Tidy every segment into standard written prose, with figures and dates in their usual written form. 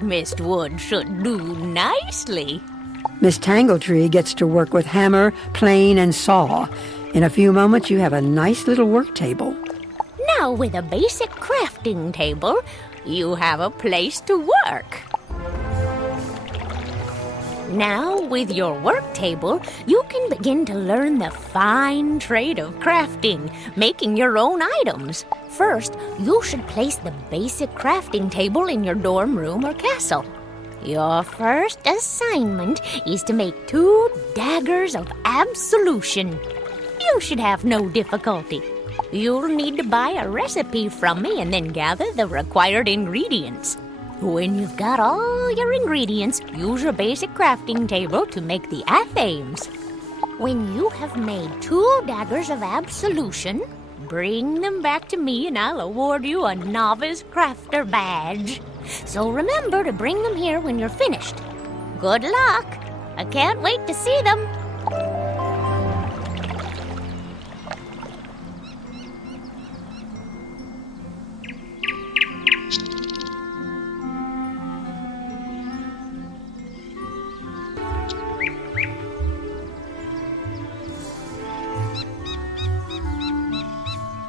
Mistwood should do nicely. Miss Tangletree gets to work with hammer, plane, and saw. In a few moments, you have a nice little work table. Now, with a basic crafting table, you have a place to work. Now, with your work table, you can begin to learn the fine trade of crafting, making your own items. First, you should place the basic crafting table in your dorm room or castle. Your first assignment is to make 2 daggers of absolution. You should have no difficulty. You'll need to buy a recipe from me and then gather the required ingredients. When you've got all your ingredients, use your basic crafting table to make the athames. When you have made 2 daggers of absolution, bring them back to me and I'll award you a novice crafter badge. So remember to bring them here when you're finished. Good luck! I can't wait to see them.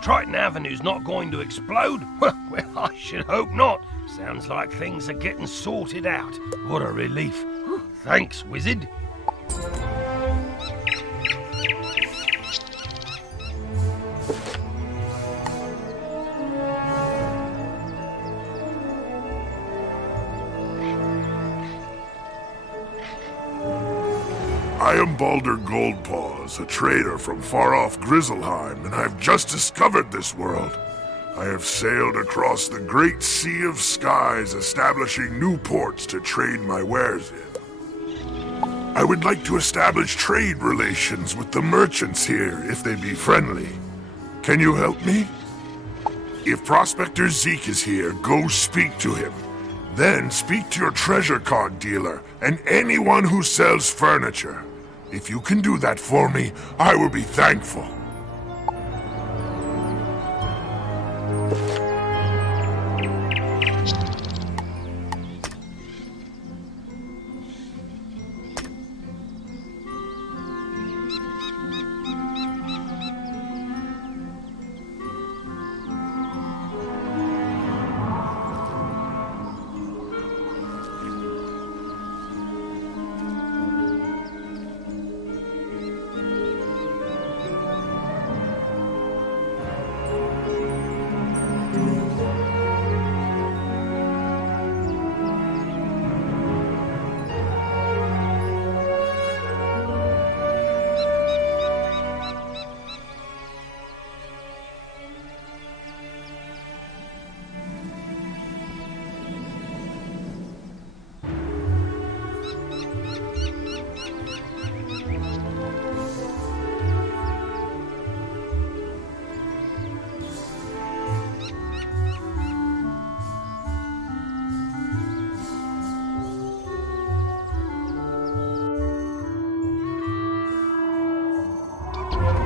Triton Avenue's not going to explode? Well, I should hope not. Sounds like things are getting sorted out. What a relief. Thanks, wizard. I am Balder Goldpaws, a trader from far-off Grizzleheim, and I've just discovered this world. I have sailed across the great sea of skies, establishing new ports to trade my wares in. I would like to establish trade relations with the merchants here, if they be friendly. Can you help me? If Prospector Zeke is here, go speak to him. Then speak to your treasure card dealer and anyone who sells furniture. If you can do that for me, I will be thankful.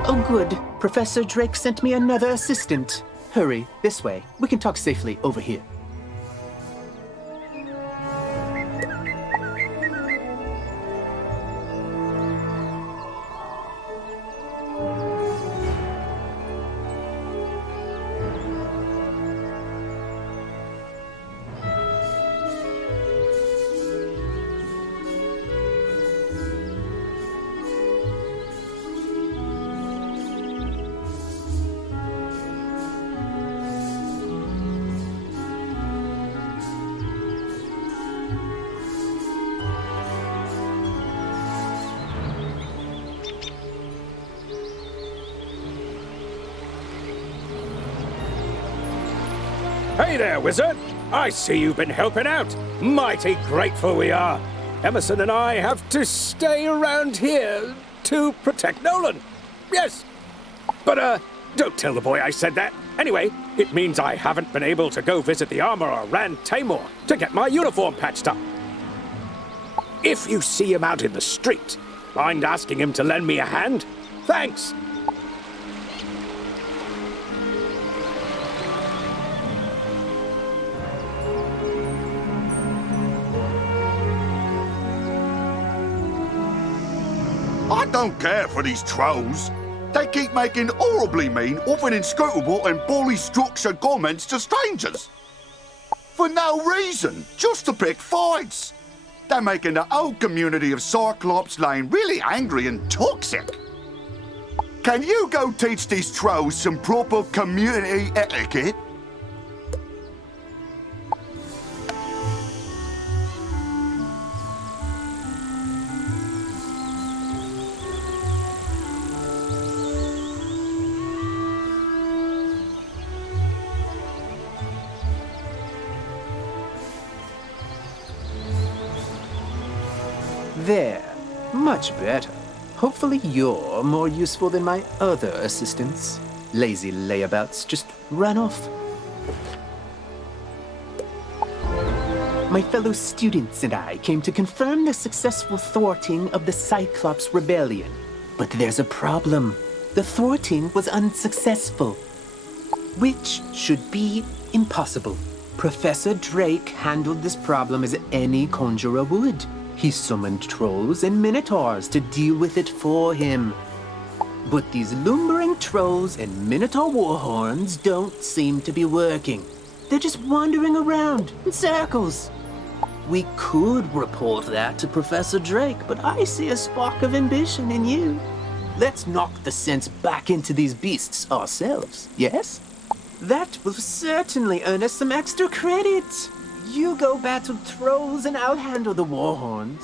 Oh, good. Professor Drake sent me another assistant. Hurry, this way. We can talk safely over here. Hey there, wizard! I see you've been helping out. Mighty grateful we are. Emerson and I have to stay around here to protect Nolan. Yes. But, don't tell the boy I said that. Anyway, it means I haven't been able to go visit the armorer Rand Tamor to get my uniform patched up. If you see him out in the street, mind asking him to lend me a hand? Thanks. I don't care for these trolls. They keep making horribly mean, often inscrutable and bully structured comments to strangers. For no reason, just to pick fights. They're making the whole community of Cyclops Lane really angry and toxic. Can you go teach these trolls some proper community etiquette? There. Much better. Hopefully you're more useful than my other assistants. Lazy layabouts just run off. My fellow students and I came to confirm the successful thwarting of the Cyclops rebellion. But there's a problem. The thwarting was unsuccessful, which should be impossible. Professor Drake handled this problem as any conjurer would. He summoned trolls and minotaurs to deal with it for him. But these lumbering trolls and minotaur warhorns don't seem to be working. They're just wandering around in circles. We could report that to Professor Drake, but I see a spark of ambition in you. Let's knock the sense back into these beasts ourselves, yes? That will certainly earn us some extra credit. You go battle trolls and I'll handle the warhorns.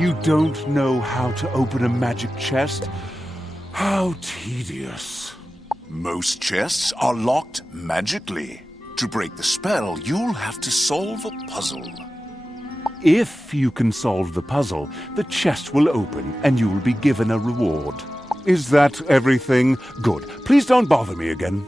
You don't know how to open a magic chest? How tedious. Most chests are locked magically. To break the spell, you'll have to solve a puzzle. If you can solve the puzzle, the chest will open and you'll be given a reward. Is that everything? Good. Please don't bother me again.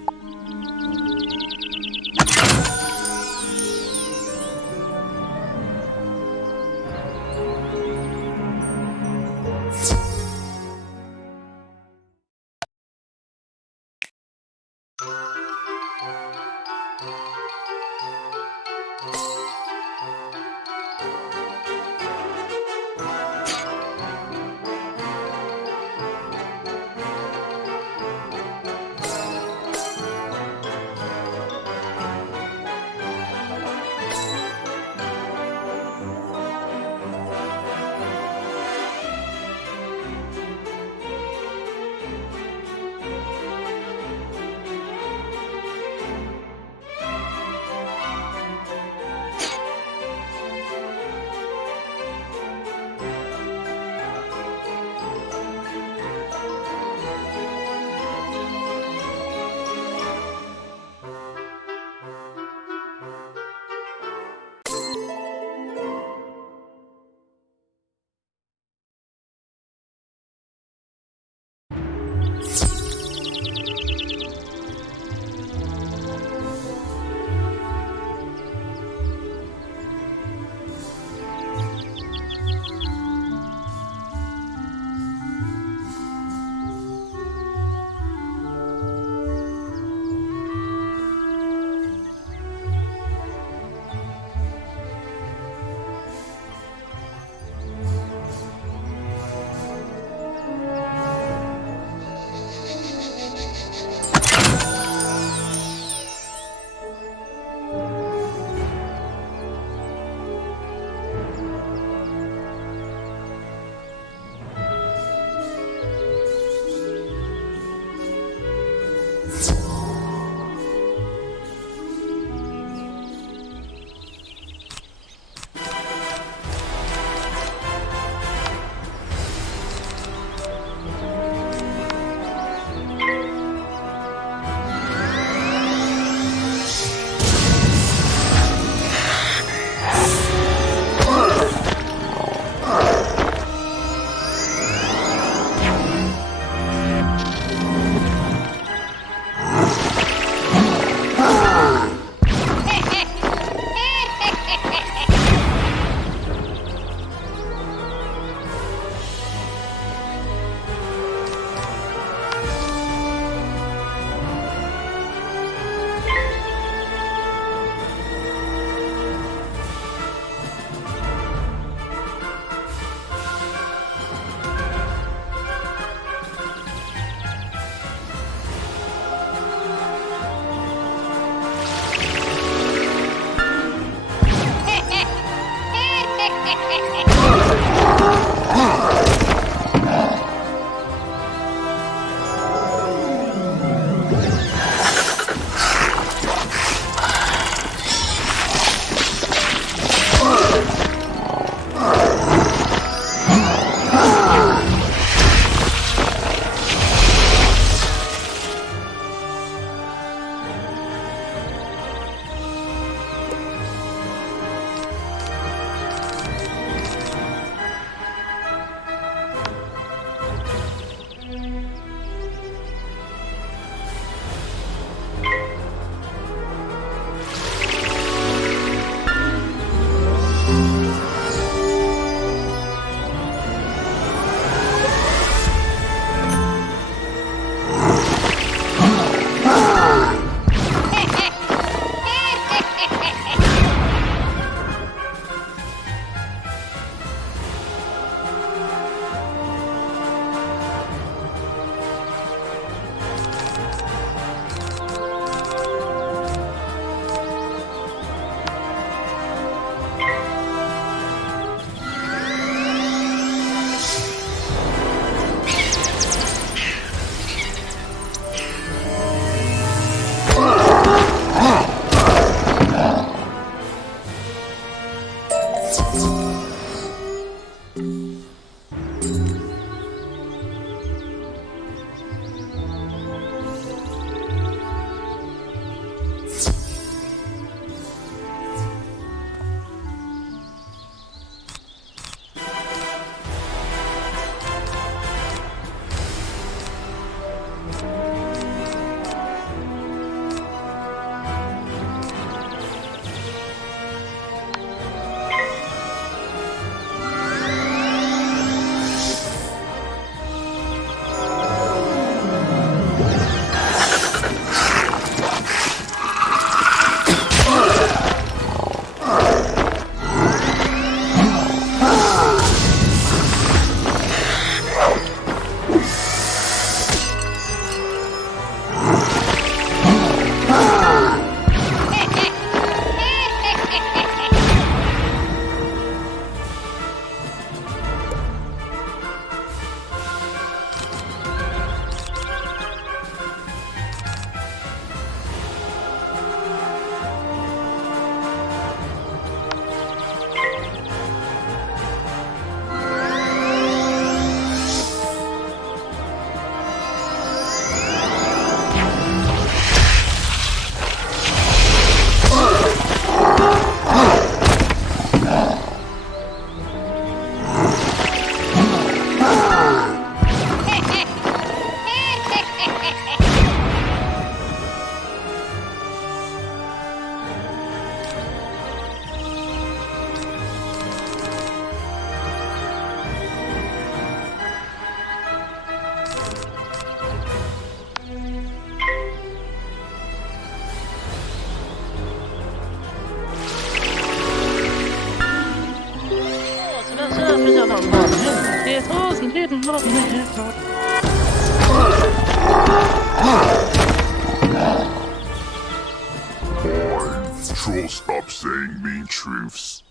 Troll, stop saying mean truths.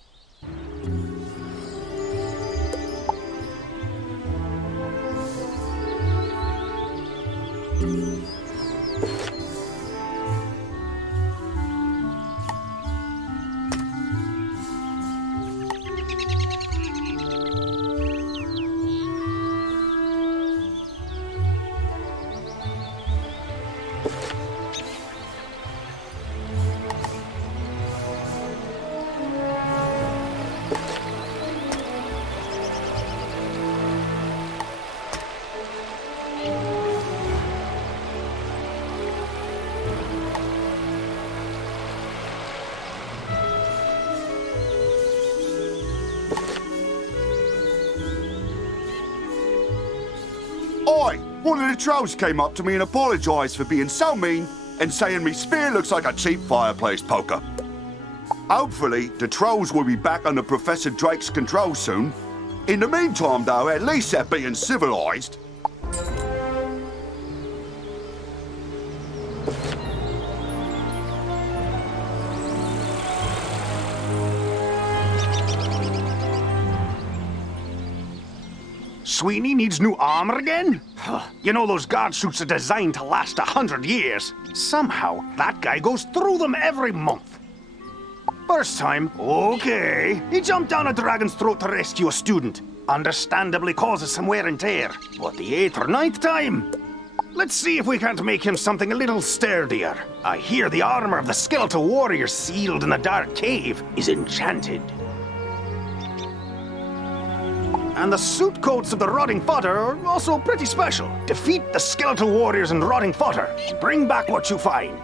Oi! One of the trolls came up to me and apologised for being so mean and saying me spear looks like a cheap fireplace poker. Hopefully, the trolls will be back under Professor Drake's control soon. In the meantime, though, at least they're being civilised. Sweeney needs new armor again? You know those guard suits are designed to last 100 years. Somehow, that guy goes through them every month. First time, okay. He jumped down a dragon's throat to rescue a student. Understandably causes some wear and tear. But the 8th or 9th time? Let's see if we can't make him something a little sturdier. I hear the armor of the skeletal warrior sealed in the dark cave is enchanted. And the suit coats of the rotting fodder are also pretty special. Defeat the skeletal warriors and rotting fodder. Bring back what you find.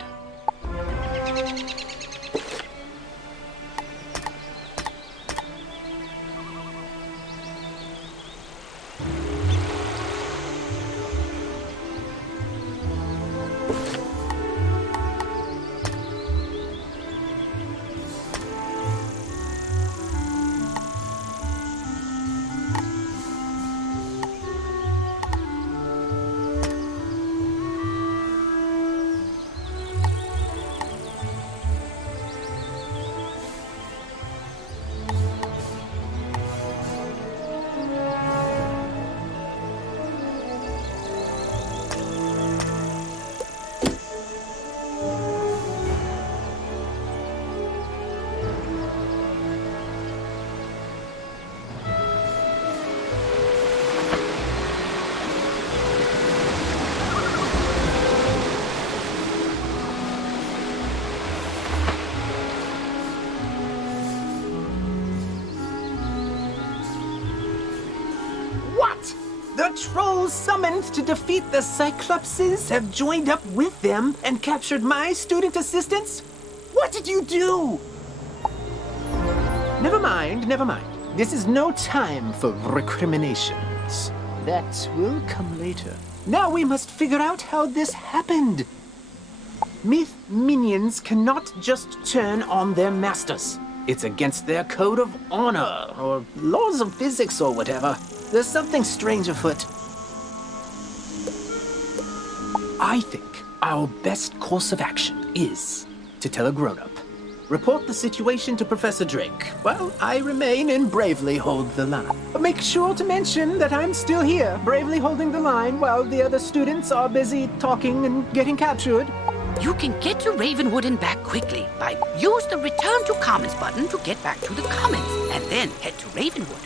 The trolls summoned to defeat the Cyclopses have joined up with them and captured my student assistants? What did you do? Never mind, never mind. This is no time for recriminations. That will come later. Now we must figure out how this happened. Myth minions cannot just turn on their masters. It's against their code of honor, or laws of physics, or whatever. There's something strange afoot. I think our best course of action is to tell a grown-up. Report the situation to Professor Drake, while I remain and bravely hold the line. Make sure to mention that I'm still here, bravely holding the line while the other students are busy talking and getting captured. You can get to Ravenwood and back quickly by use the Return to Commons button to get back to the Commons, and then head to Ravenwood.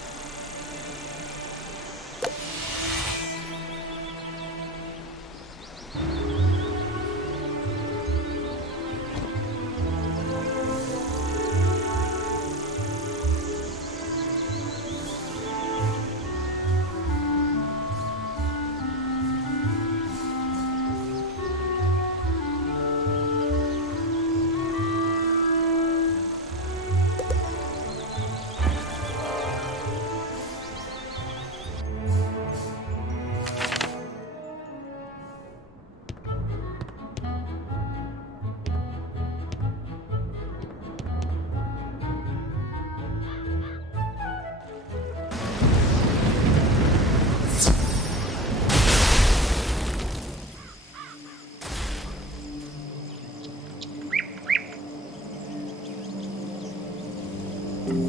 Yes,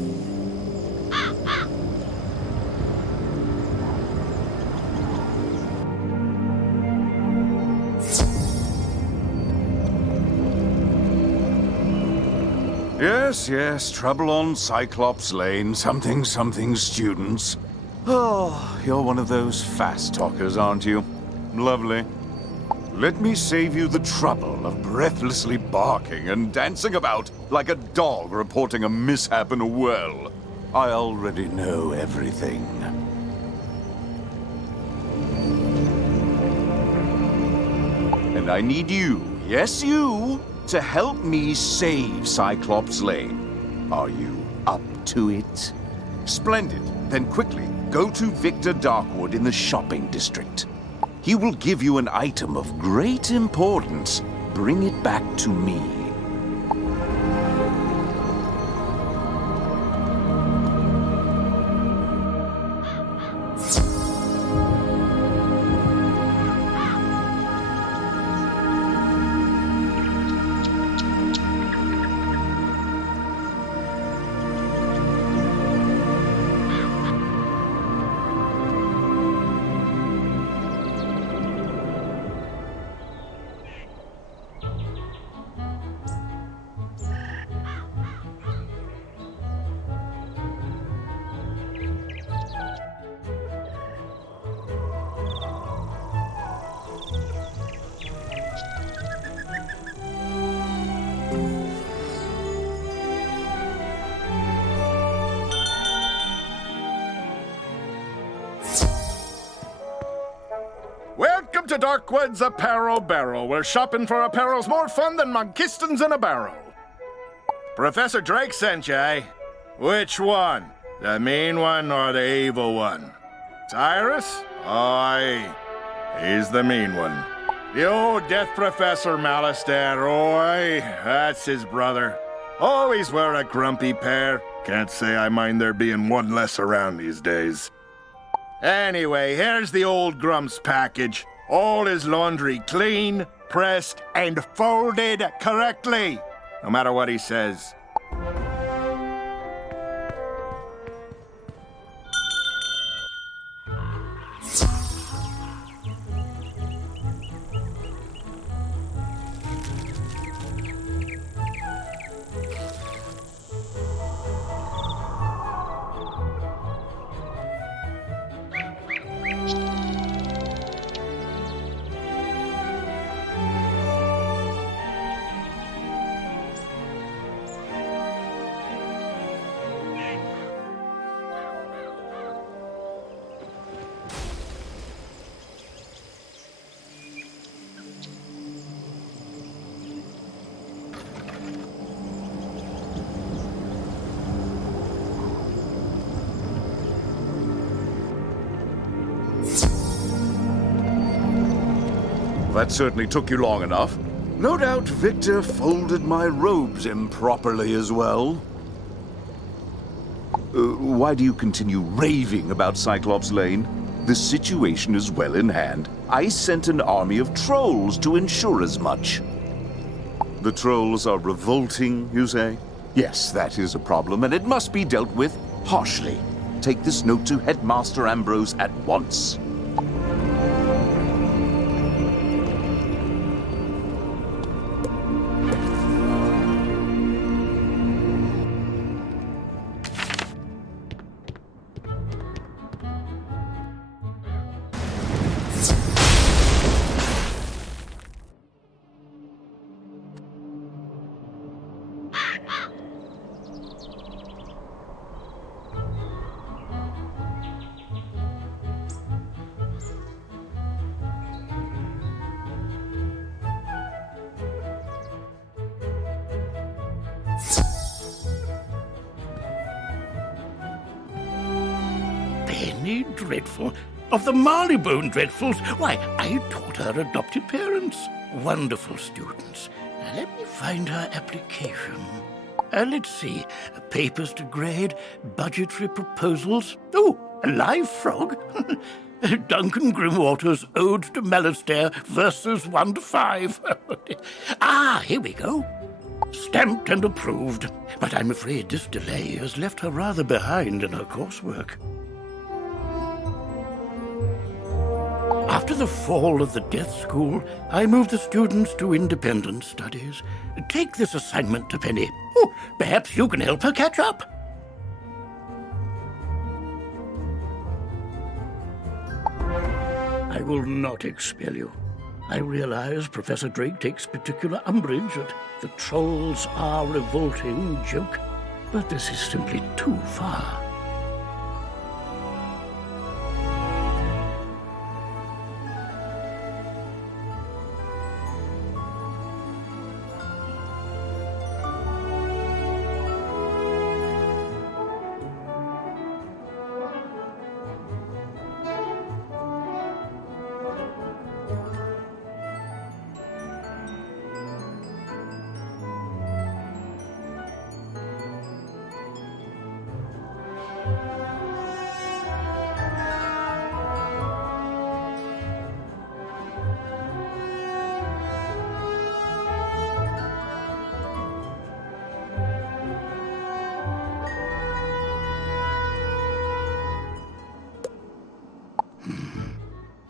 yes, trouble on Cyclops Lane. Something, something, students. Oh, you're one of those fast talkers, aren't you? Lovely. Let me save you the trouble of breathlessly barking and dancing about like a dog reporting a mishap in a well. I already know everything. And I need you, yes you, to help me save Cyclops Lane. Are you up to it? Splendid. Then quickly, go to Victor Darkwood in the shopping district. He will give you an item of great importance. Bring it back to me. Welcome to Darkwood's Apparel Barrel, where shopping for apparel's more fun than Monkistons in a barrel. Professor Drake sent you, eh? Which one? The mean one or the evil one? Tyrus? Aye, he's the mean one. The old Death Professor Malistaire, aye, that's his brother. Always were a grumpy pair. Can't say I mind there being one less around these days. Anyway, here's the old Grump's package. All his laundry clean, pressed, and folded correctly. No matter what he says. That certainly took you long enough. No doubt Victor folded my robes improperly as well. Why do you continue raving about Cyclops Lane? The situation is well in hand. I sent an army of trolls to ensure as much. The trolls are revolting, you say? Yes, that is a problem, and it must be dealt with harshly. Take this note to Headmaster Ambrose at once. Penny Dreadful? Of the Marleybone Dreadfuls? Why, I taught her adopted parents. Wonderful students. Let me find her application. Let's see. Papers to grade, budgetary proposals. Oh, a live frog. Duncan Grimwater's Ode to Malistaire, verses 1 to 5. Ah, here we go. Stamped and approved. But I'm afraid this delay has left her rather behind in her coursework. After the fall of the Death School, I moved the students to independent studies. Take this assignment to Penny. Oh, perhaps you can help her catch up. I will not expel you. I realize Professor Drake takes particular umbrage at the trolls are revolting joke, but this is simply too far.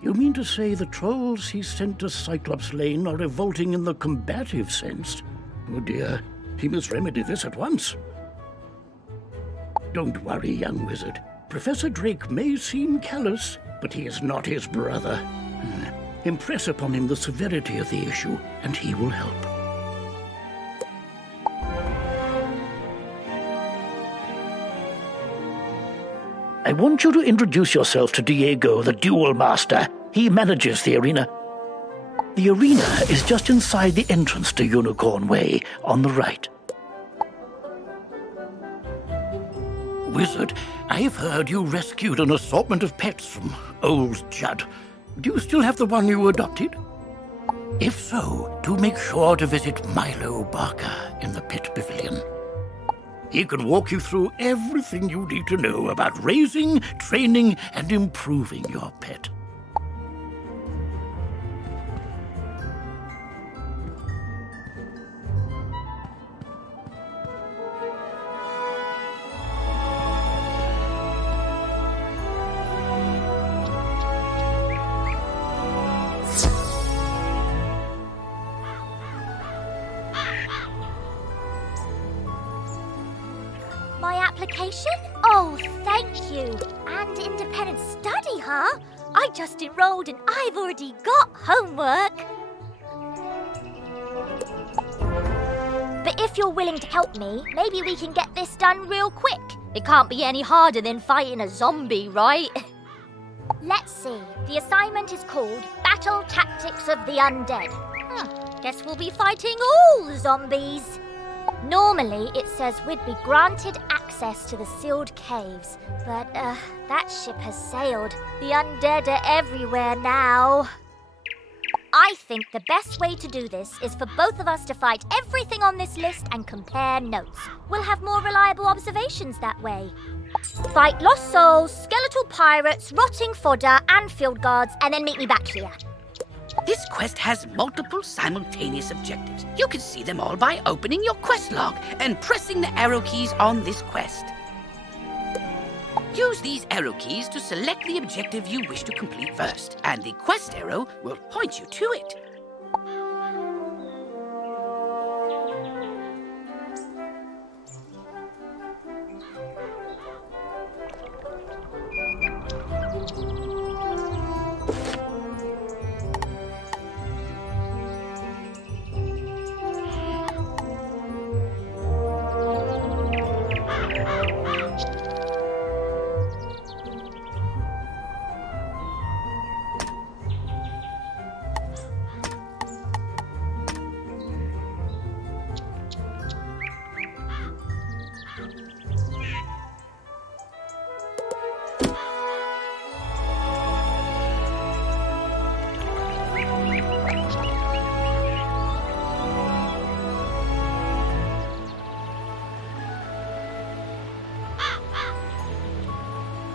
You mean to say the trolls he sent to Cyclops Lane are revolting in the combative sense? Oh dear, he must remedy this at once. Don't worry, young wizard. Professor Drake may seem callous, but he is not his brother. Impress upon him the severity of the issue, and he will help. I want you to introduce yourself to Diego, the Duel Master. He manages the arena. The arena is just inside the entrance to Unicorn Way, on the right. Wizard, I've heard you rescued an assortment of pets from old Judd. Do you still have the one you adopted? If so, do make sure to visit Milo Barker in the Pet Pavilion. He can walk you through everything you need to know about raising, training, and improving your pet. My application? Oh, thank you. And independent study, huh? I just enrolled and I've already got homework. But if you're willing to help me, maybe we can get this done real quick. It can't be any harder than fighting a zombie, right? Let's see. The assignment is called Battle Tactics of the Undead. Guess we'll be fighting all the zombies. Normally, it says we'd be granted access to the sealed caves, but that ship has sailed. The undead are everywhere now. I think the best way to do this is for both of us to fight everything on this list and compare notes. We'll have more reliable observations that way. Fight lost souls, skeletal pirates, rotting fodder, and field guards, and then meet me back here. This quest has multiple simultaneous objectives. You can see them all by opening your quest log and pressing the arrow keys on this quest. Use these arrow keys to select the objective you wish to complete first, and the quest arrow will point you to it.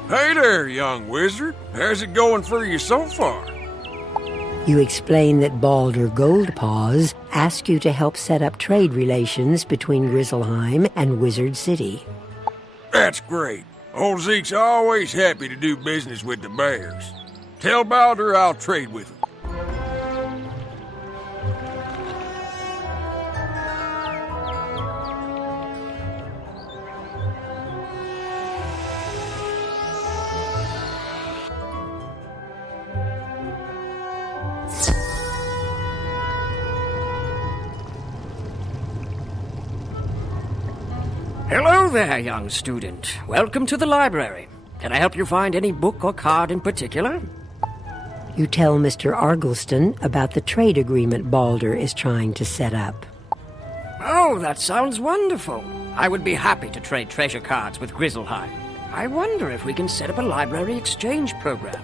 Hey there, young wizard. How's it going for you so far? You explain that Balder Goldpaws ask you to help set up trade relations between Grizzleheim and Wizard City. That's great. Old Zeke's always happy to do business with the bears. Tell Balder I'll trade with him. Hello there, young student. Welcome to the library. Can I help you find any book or card in particular? You tell Mr. Argleston about the trade agreement Balder is trying to set up. Oh, that sounds wonderful. I would be happy to trade treasure cards with Grizzleheim. I wonder if we can set up a library exchange program.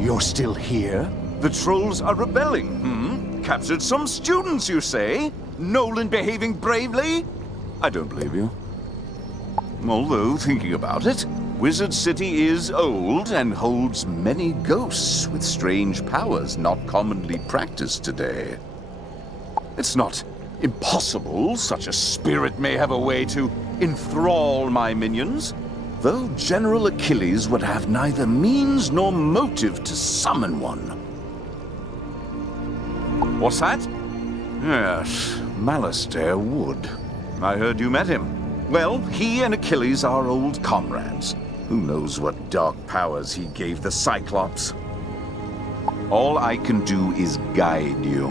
You're still here? The trolls are rebelling, Captured some students, you say? Nolan behaving bravely? I don't believe you. Although, thinking about it, Wizard City is old and holds many ghosts with strange powers not commonly practiced today. It's not impossible such a spirit may have a way to enthrall my minions, though General Achilles would have neither means nor motive to summon one. What's that? Yes, Malistaire would. I heard you met him. Well, he and Achilles are old comrades. Who knows what dark powers he gave the Cyclops? All I can do is guide you.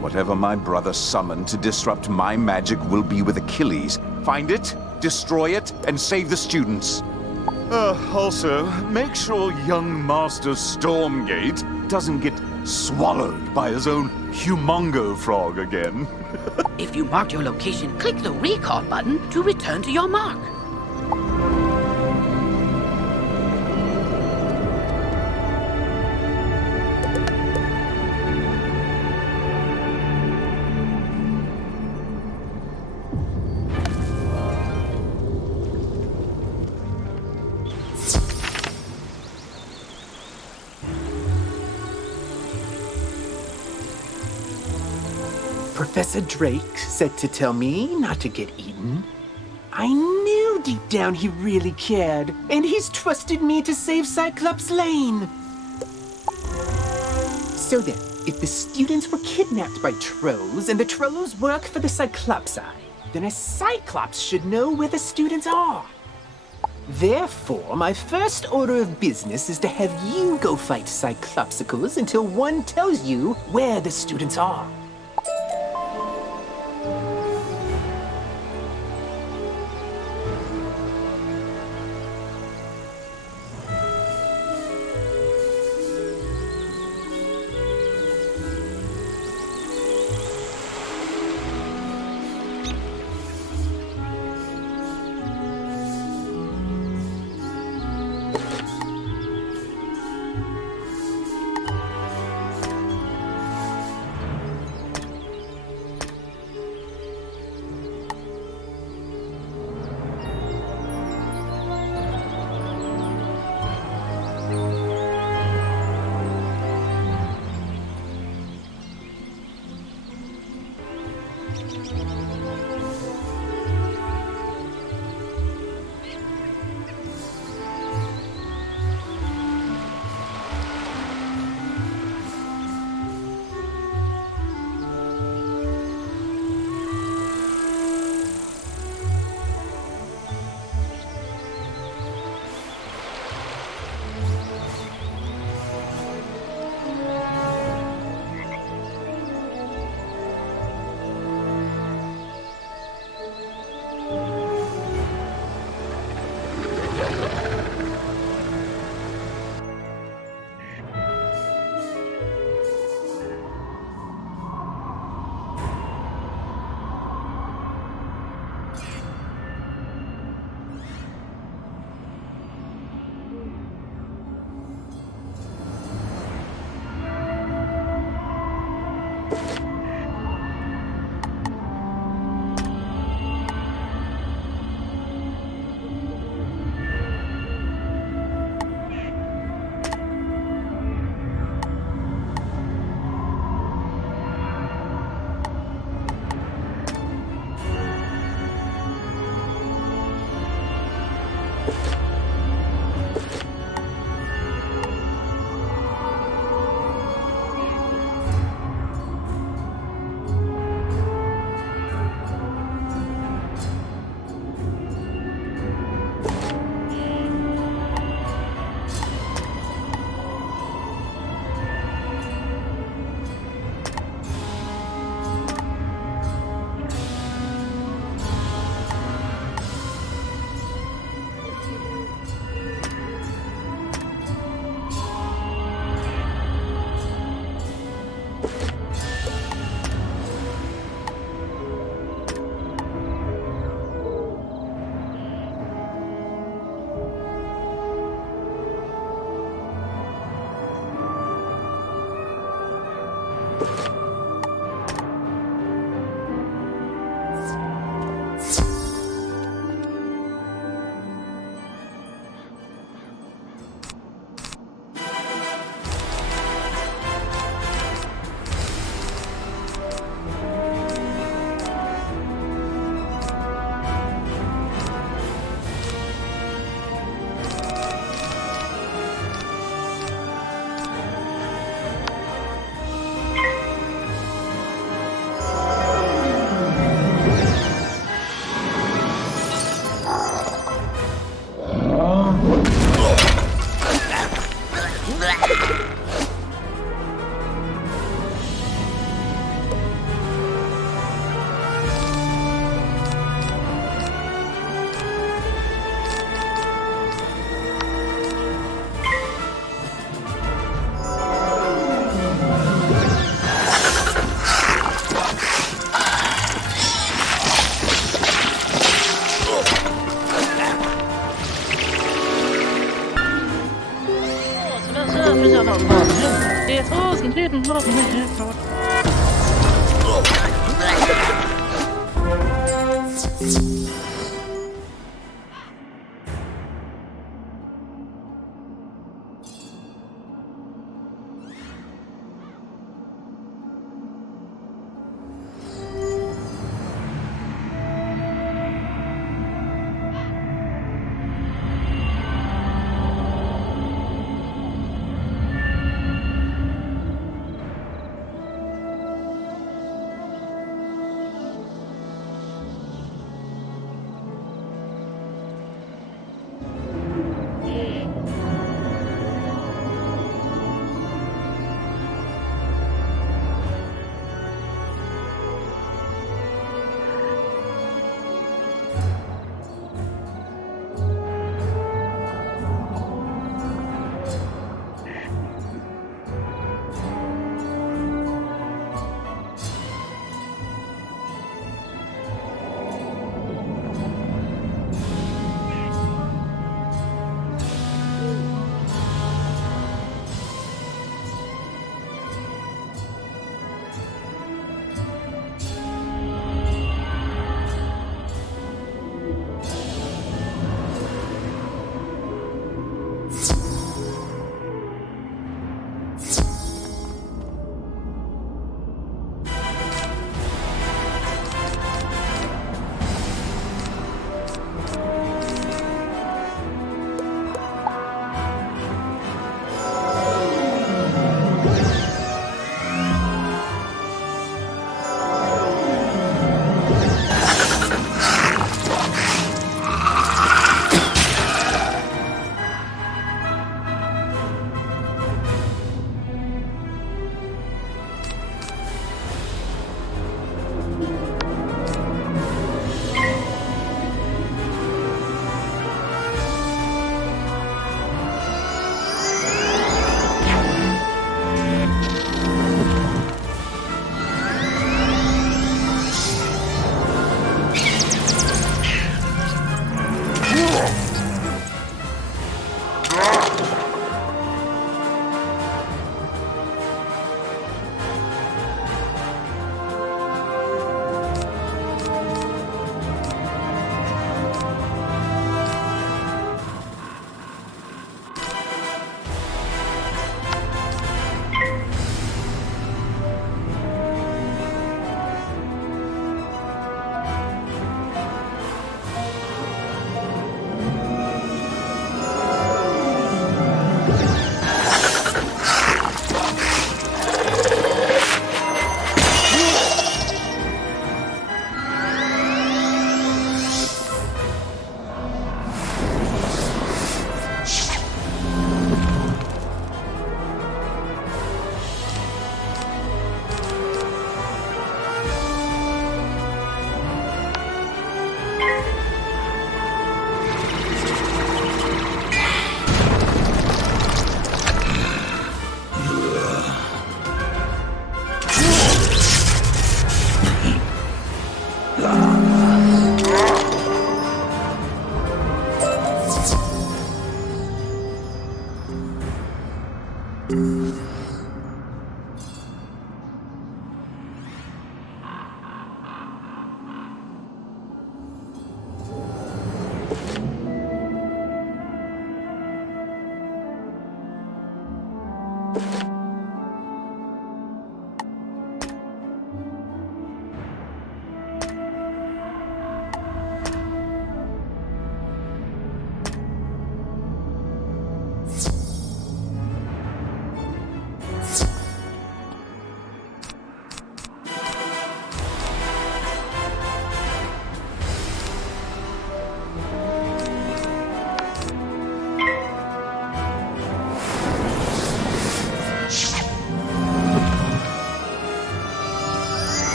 Whatever my brother summoned to disrupt my magic will be with Achilles. Find it, destroy it, and save the students. Also, make sure young Master Stormgate doesn't get swallowed by his own humongo frog again. If you marked your location, click the recall button to return to your mark. Professor Drake said to tell me not to get eaten. I knew deep down he really cared, and he's trusted me to save Cyclops Lane. So then, if the students were kidnapped by trolls and the trolls work for the Cyclopsi, then a Cyclops should know where the students are. Therefore, my first order of business is to have you go fight Cyclopsicles until one tells you where the students are.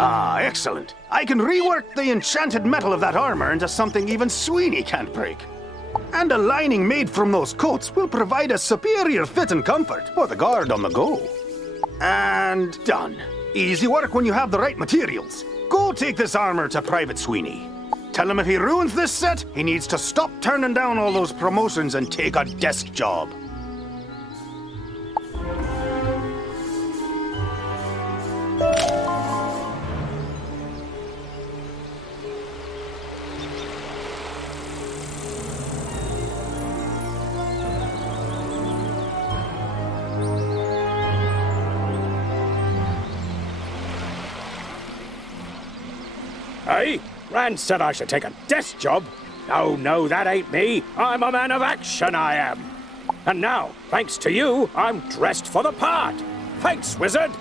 Ah, excellent. I can rework the enchanted metal of that armor into something even Sweeney can't break. And a lining made from those coats will provide a superior fit and comfort for the guard on the go. And done. Easy work when you have the right materials. Go take this armor to Private Sweeney. Tell him if he ruins this set, he needs to stop turning down all those promotions and take a desk job. I? Rand said I should take a desk job. Oh, no, that ain't me. I'm a man of action, I am. And now, thanks to you, I'm dressed for the part. Thanks, wizard.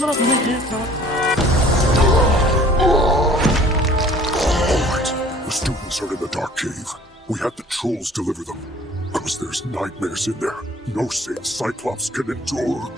Alright, the students are in the dark cave. We have the trolls deliver them. Because there's nightmares in there. No sane Cyclops can endure.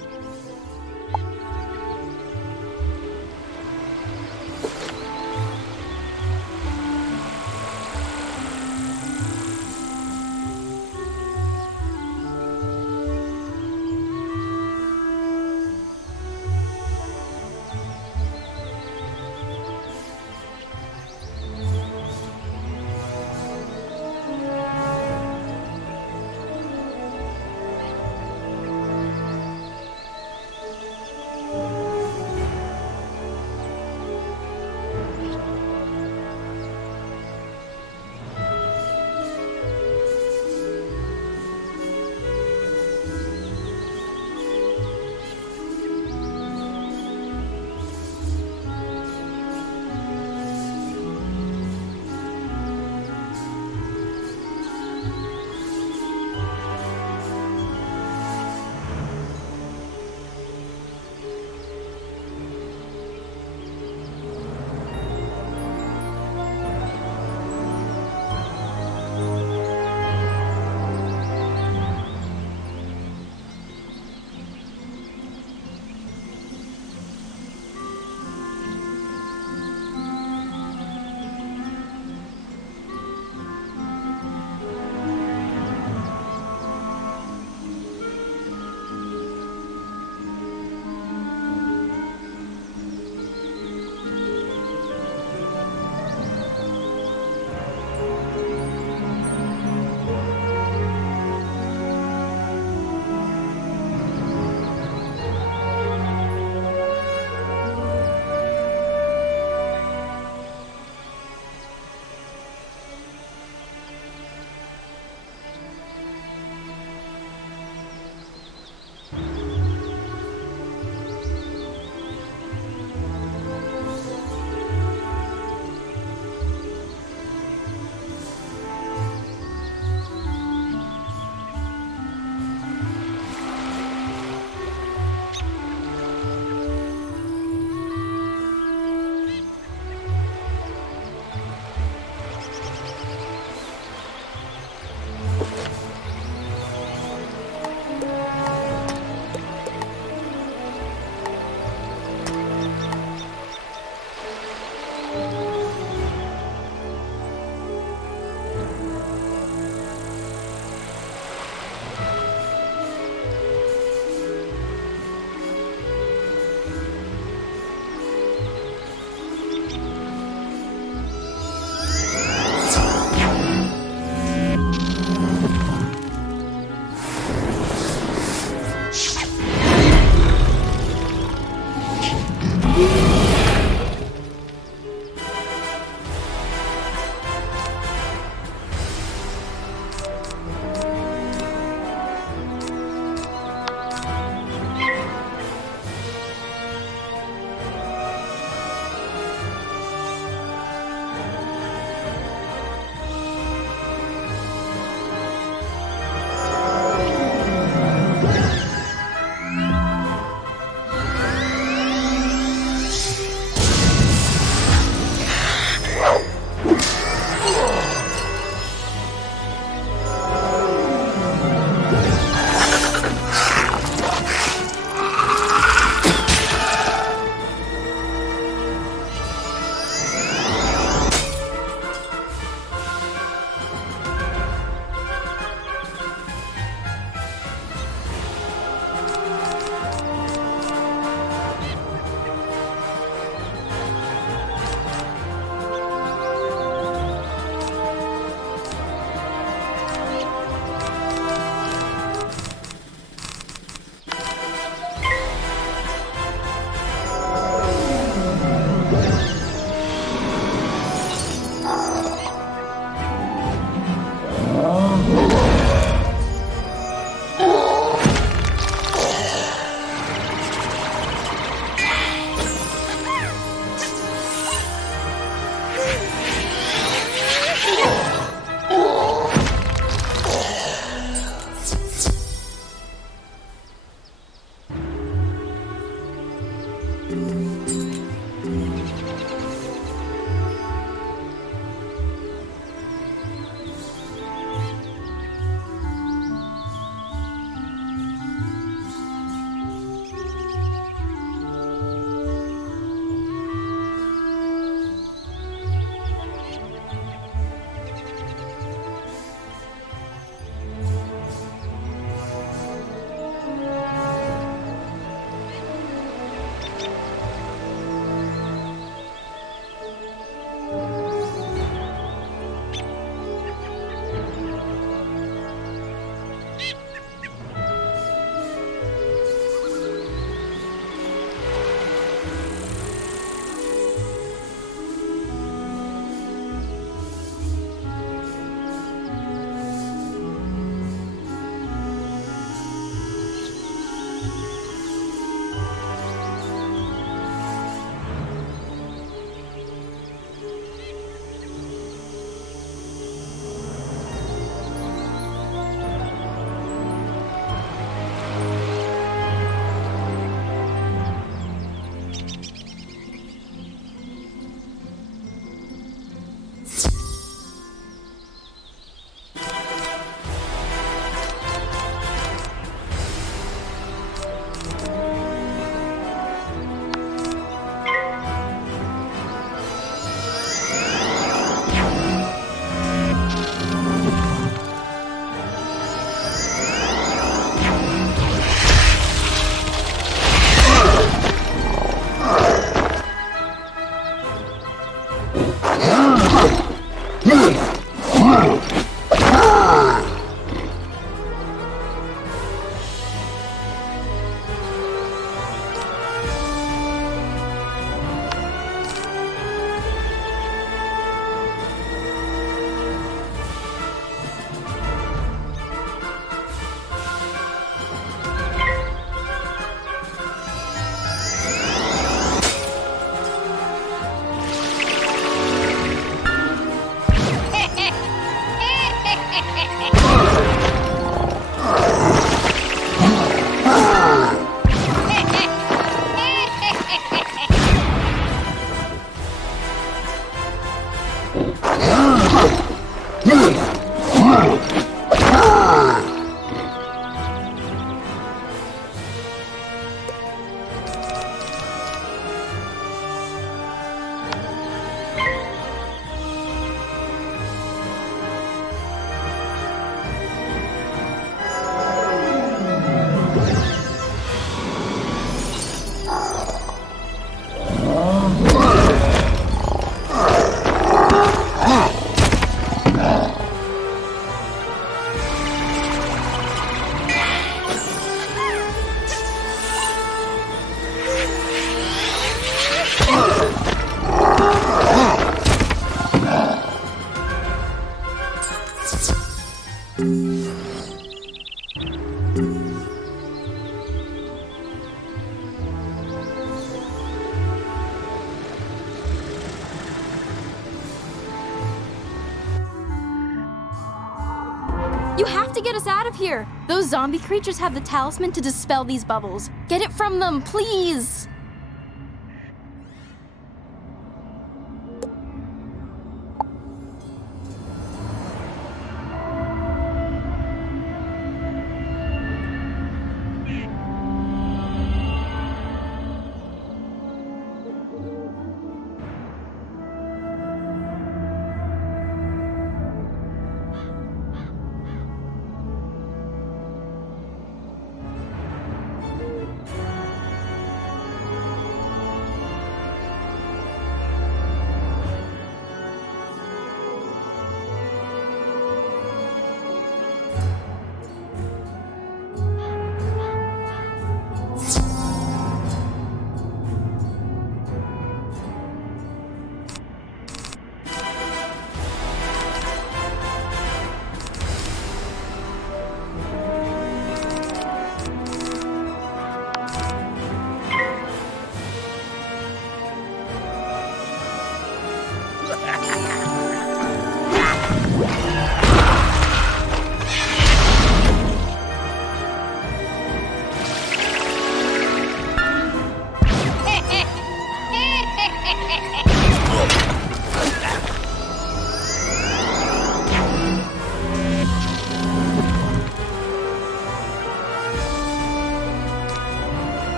You have to get us out of here! Those zombie creatures have the talisman to dispel these bubbles. Get it from them, please!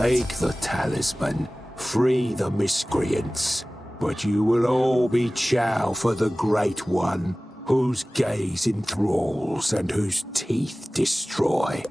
Take the talisman, free the miscreants, but you will all be chow for the Great One, whose gaze enthralls and whose teeth destroy.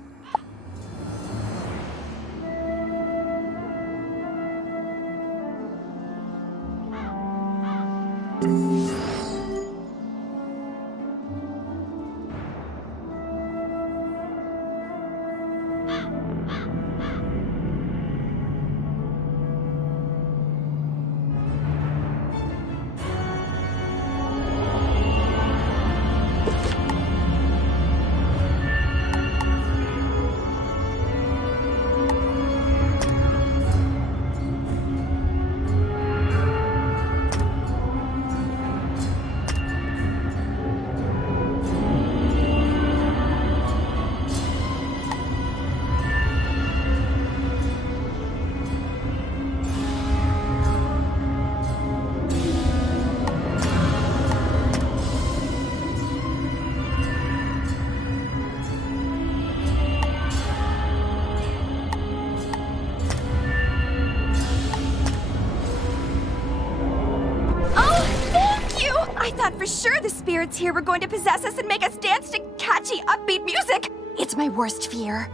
I thought for sure the spirits here were going to possess us and make us dance to catchy, upbeat music. It's my worst fear.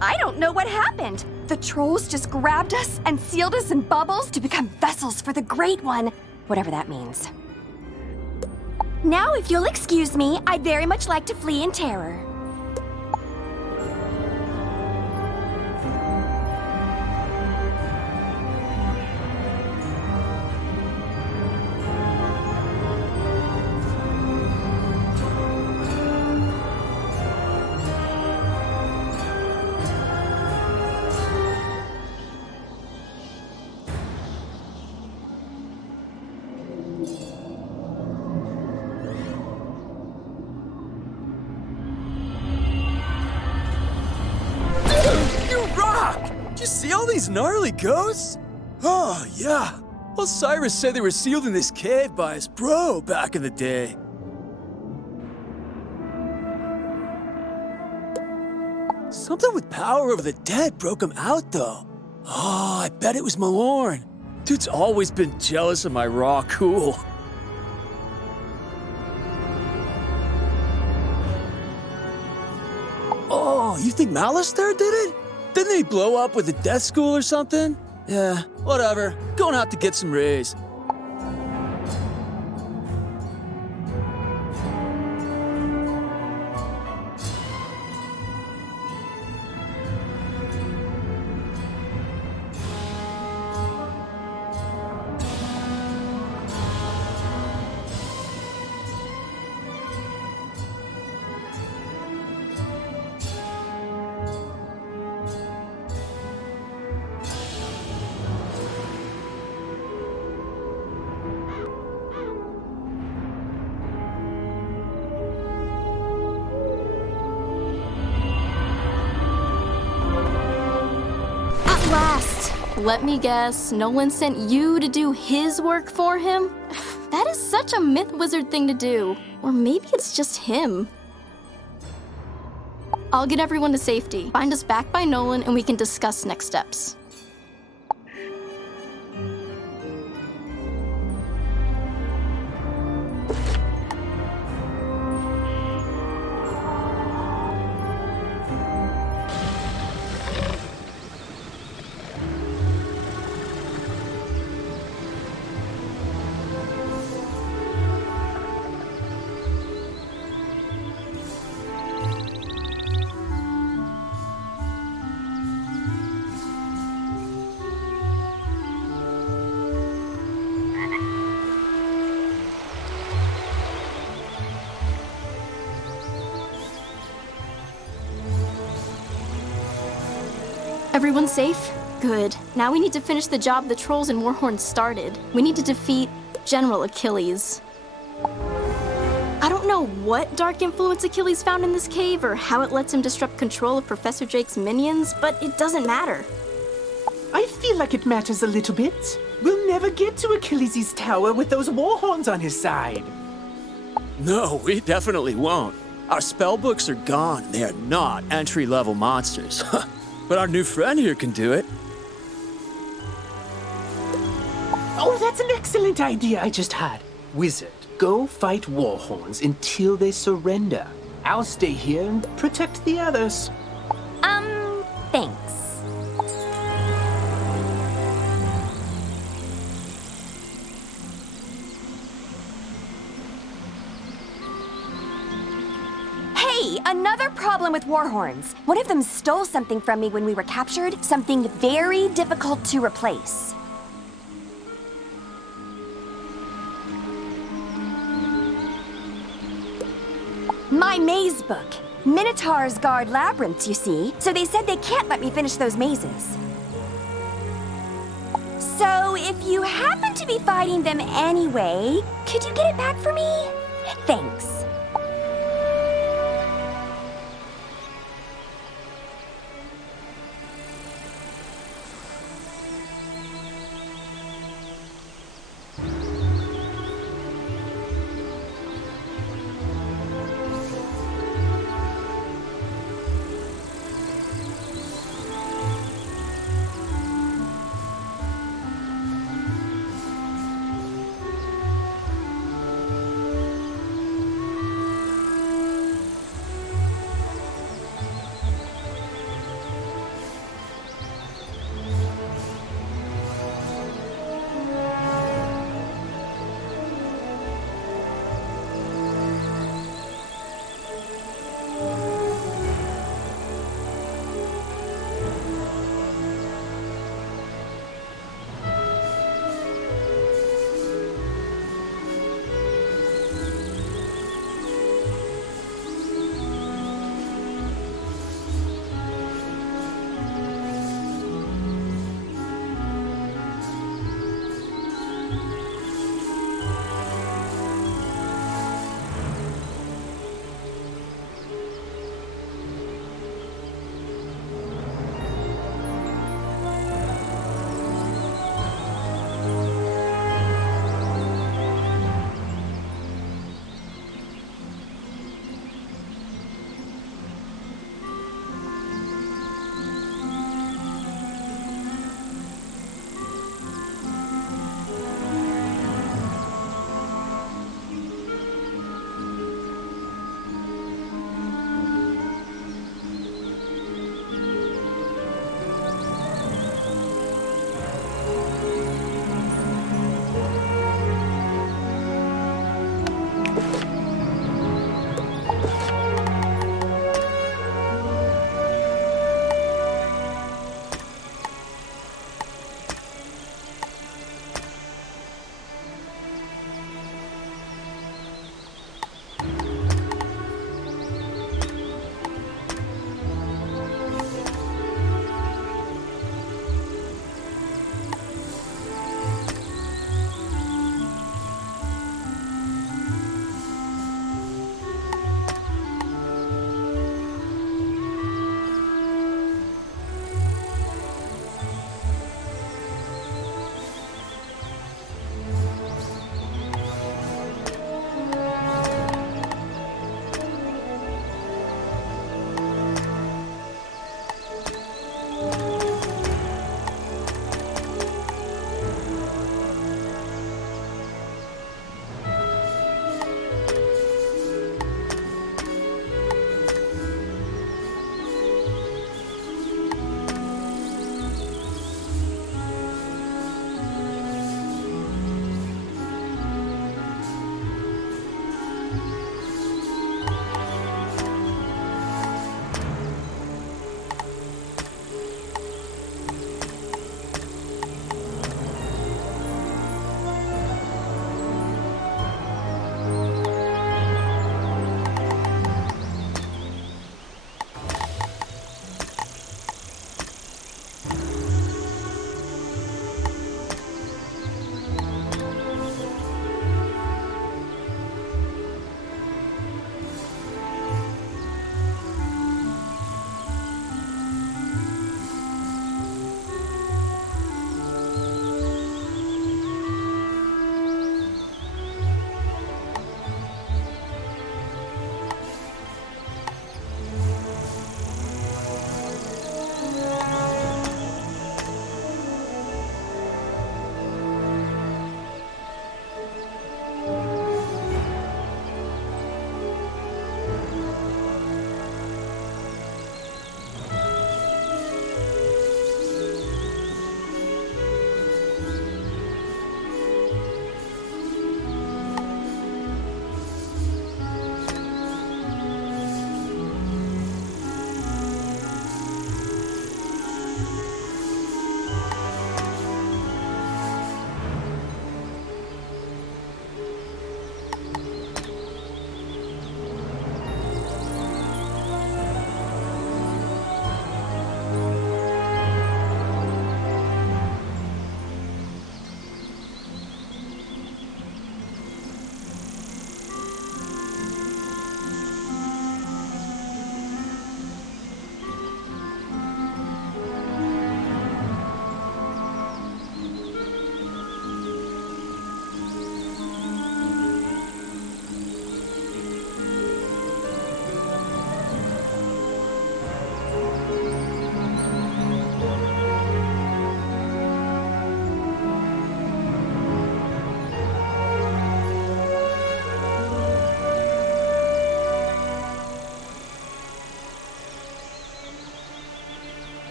I don't know what happened. The trolls just grabbed us and sealed us in bubbles to become vessels for the Great One, whatever that means. Now, if you'll excuse me, I'd very much like to flee in terror. See all these gnarly ghosts? Oh, yeah. Osiris said they were sealed in this cave by his bro back in the day. Something with power over the dead broke him out, though. Oh, I bet it was Malorn. Dude's always been jealous of my raw cool. Oh, you think Malistaire did it? Didn't he blow up with a death school or something? Yeah, whatever. Going out to get some rays. Let me guess, Nolan sent you to do his work for him? That is such a myth wizard thing to do. Or maybe it's just him. I'll get everyone to safety. Find us back by Nolan and we can discuss next steps. Everyone safe? Good. Now we need to finish the job the trolls and Warhorn started. We need to defeat General Achilles. I don't know what dark influence Achilles found in this cave or how it lets him disrupt control of Professor Drake's minions, but it doesn't matter. I feel feel like it matters a little bit. We'll never get to Achilles' tower with those war horns on his side. No, we definitely won't. Our spell books are gone. They are not entry-level monsters. But our new friend here can do it. Oh, that's an excellent idea I just had. Wizard, go fight war horns until they surrender. I'll stay here and protect the others. Thanks. Hey, another problem with warhorns. One of them stole something from me when we were captured, something very difficult to replace. My maze book. Minotaurs guard labyrinths, you see, so they said they can't let me finish those mazes. So if you happen to be fighting them anyway, could you get it back for me? Thanks.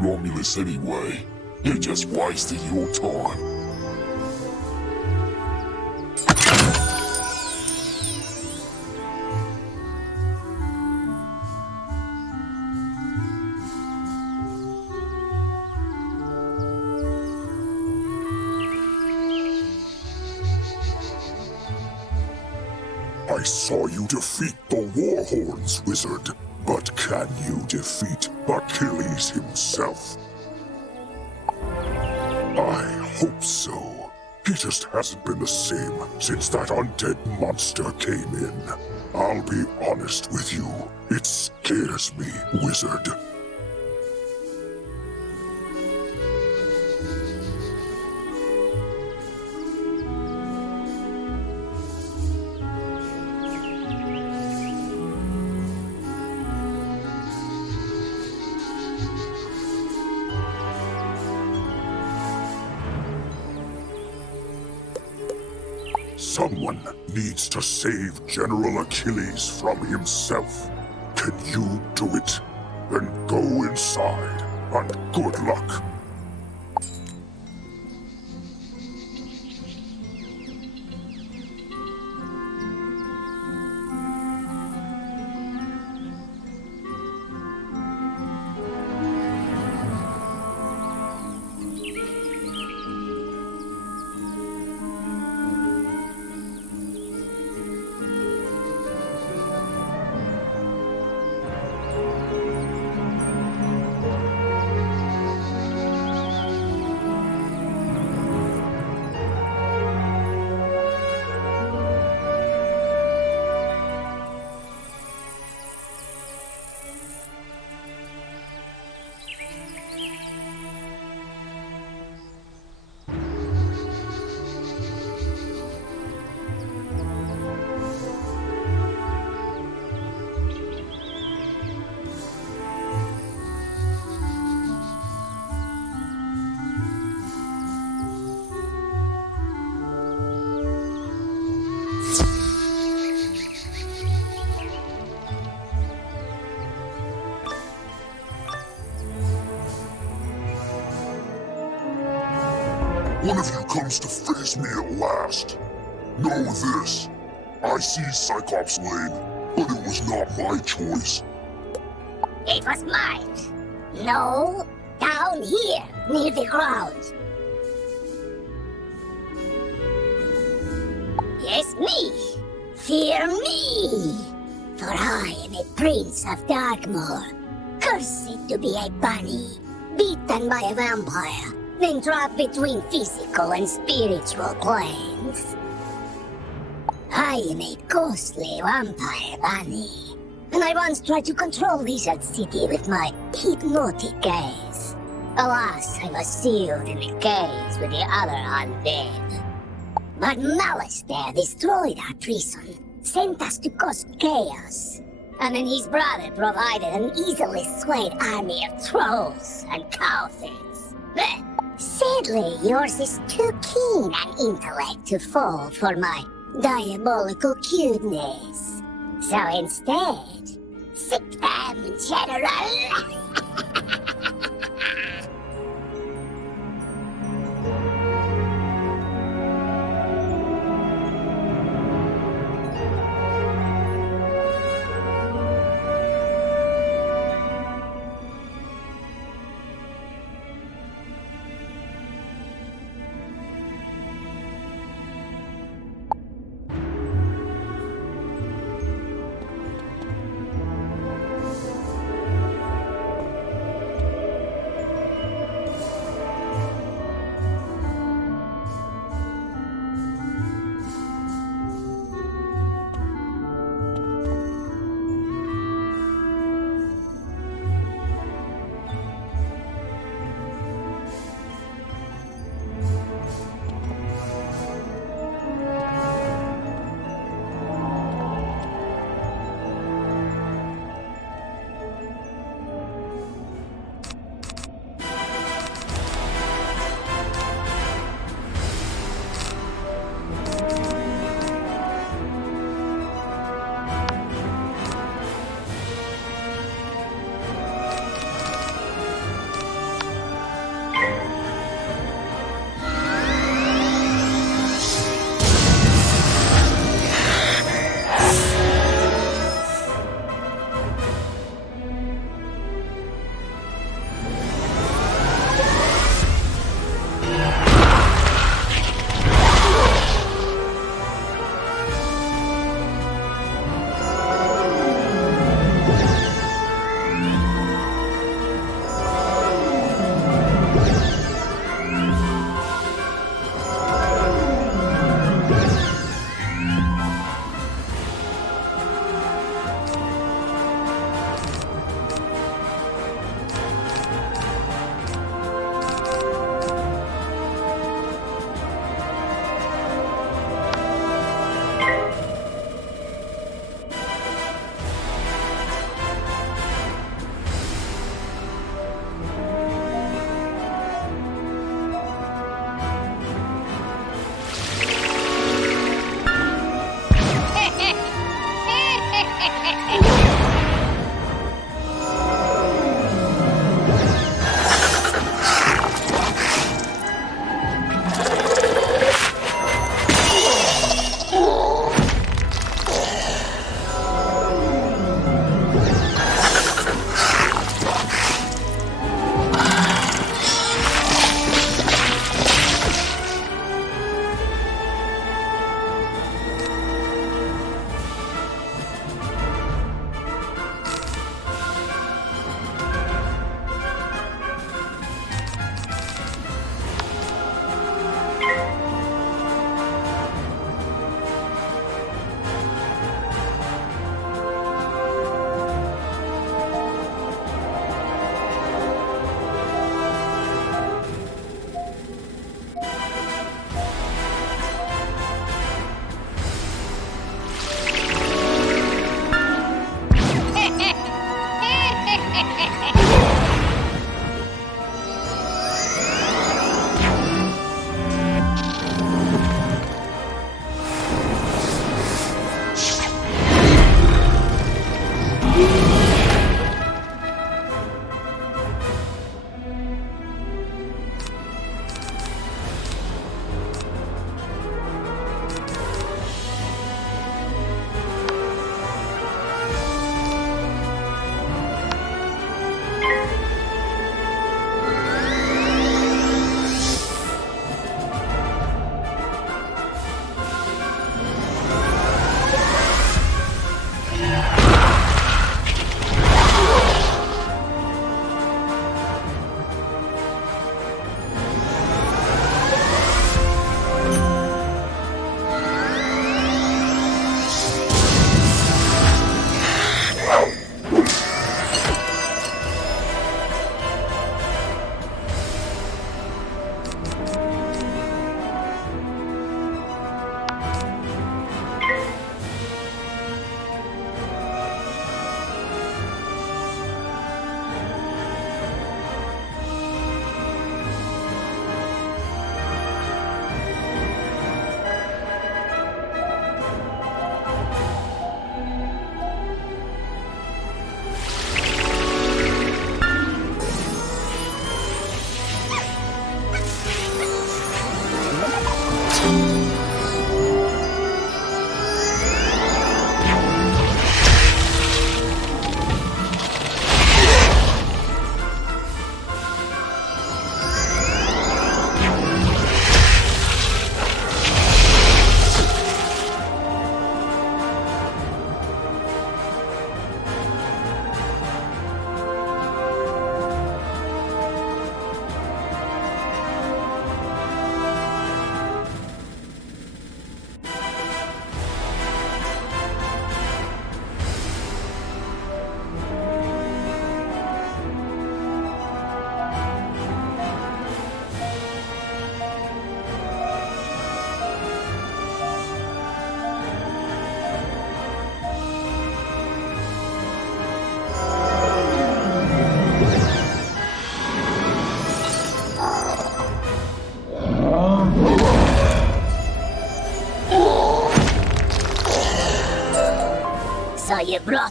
Romulus anyway. You're just wasting your time. I saw you defeat the Warhorns, wizard. But can you defeat Achilles himself? I hope so. He just hasn't been the same since that undead monster came in. I'll be honest with you. It scares me, wizard. Someone needs to save General Achilles from himself. Can you do it? Then go inside, and good luck. One of you comes to face me at last. Know this. I see Cyclops Lane, but it was not my choice. It was mine. No, down here, near the ground. Yes, me. Fear me. For I am a prince of Darkmoor, cursed to be a bunny, beaten by a vampire, then trapped between physical and spiritual planes. I am a ghostly vampire bunny, and I once tried to control Lizard City with my hypnotic gaze. Alas, I was sealed in a cage with the other undead. But Malistaire destroyed our prison, sent us to cause chaos, and then his brother provided an easily swayed army of trolls and cowards. Sadly, yours is too keen an intellect to fall for my diabolical cuteness. So instead, sit them, General!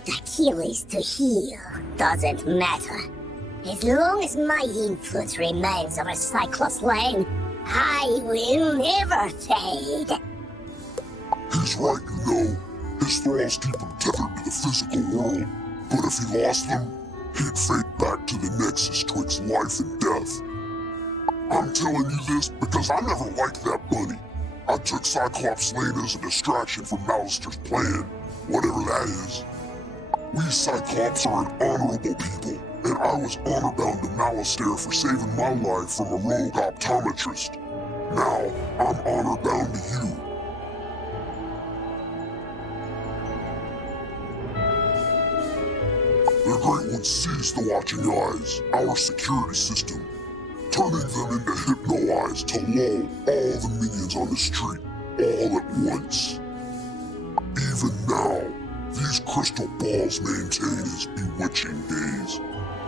Achilles to heal doesn't matter. As long as my influence remains over Cyclops Lane, I will never fade. He's right, you know. His thralls keep him tethered to the physical world, but if he lost them, he'd fade back to the nexus twixt life and death. I'm telling you this because I never liked that bunny. I took Cyclops Lane as a distraction from Malistaire's plan, whatever that is. We Cyclops are an honorable people, and I was honor-bound to Malistaire for saving my life from a rogue optometrist. Now, I'm honor-bound to you. The Great One sees the watching eyes, our security system, turning them into hypno-eyes to lull all the minions on the street all at once. Even now, these crystal balls maintain his bewitching gaze.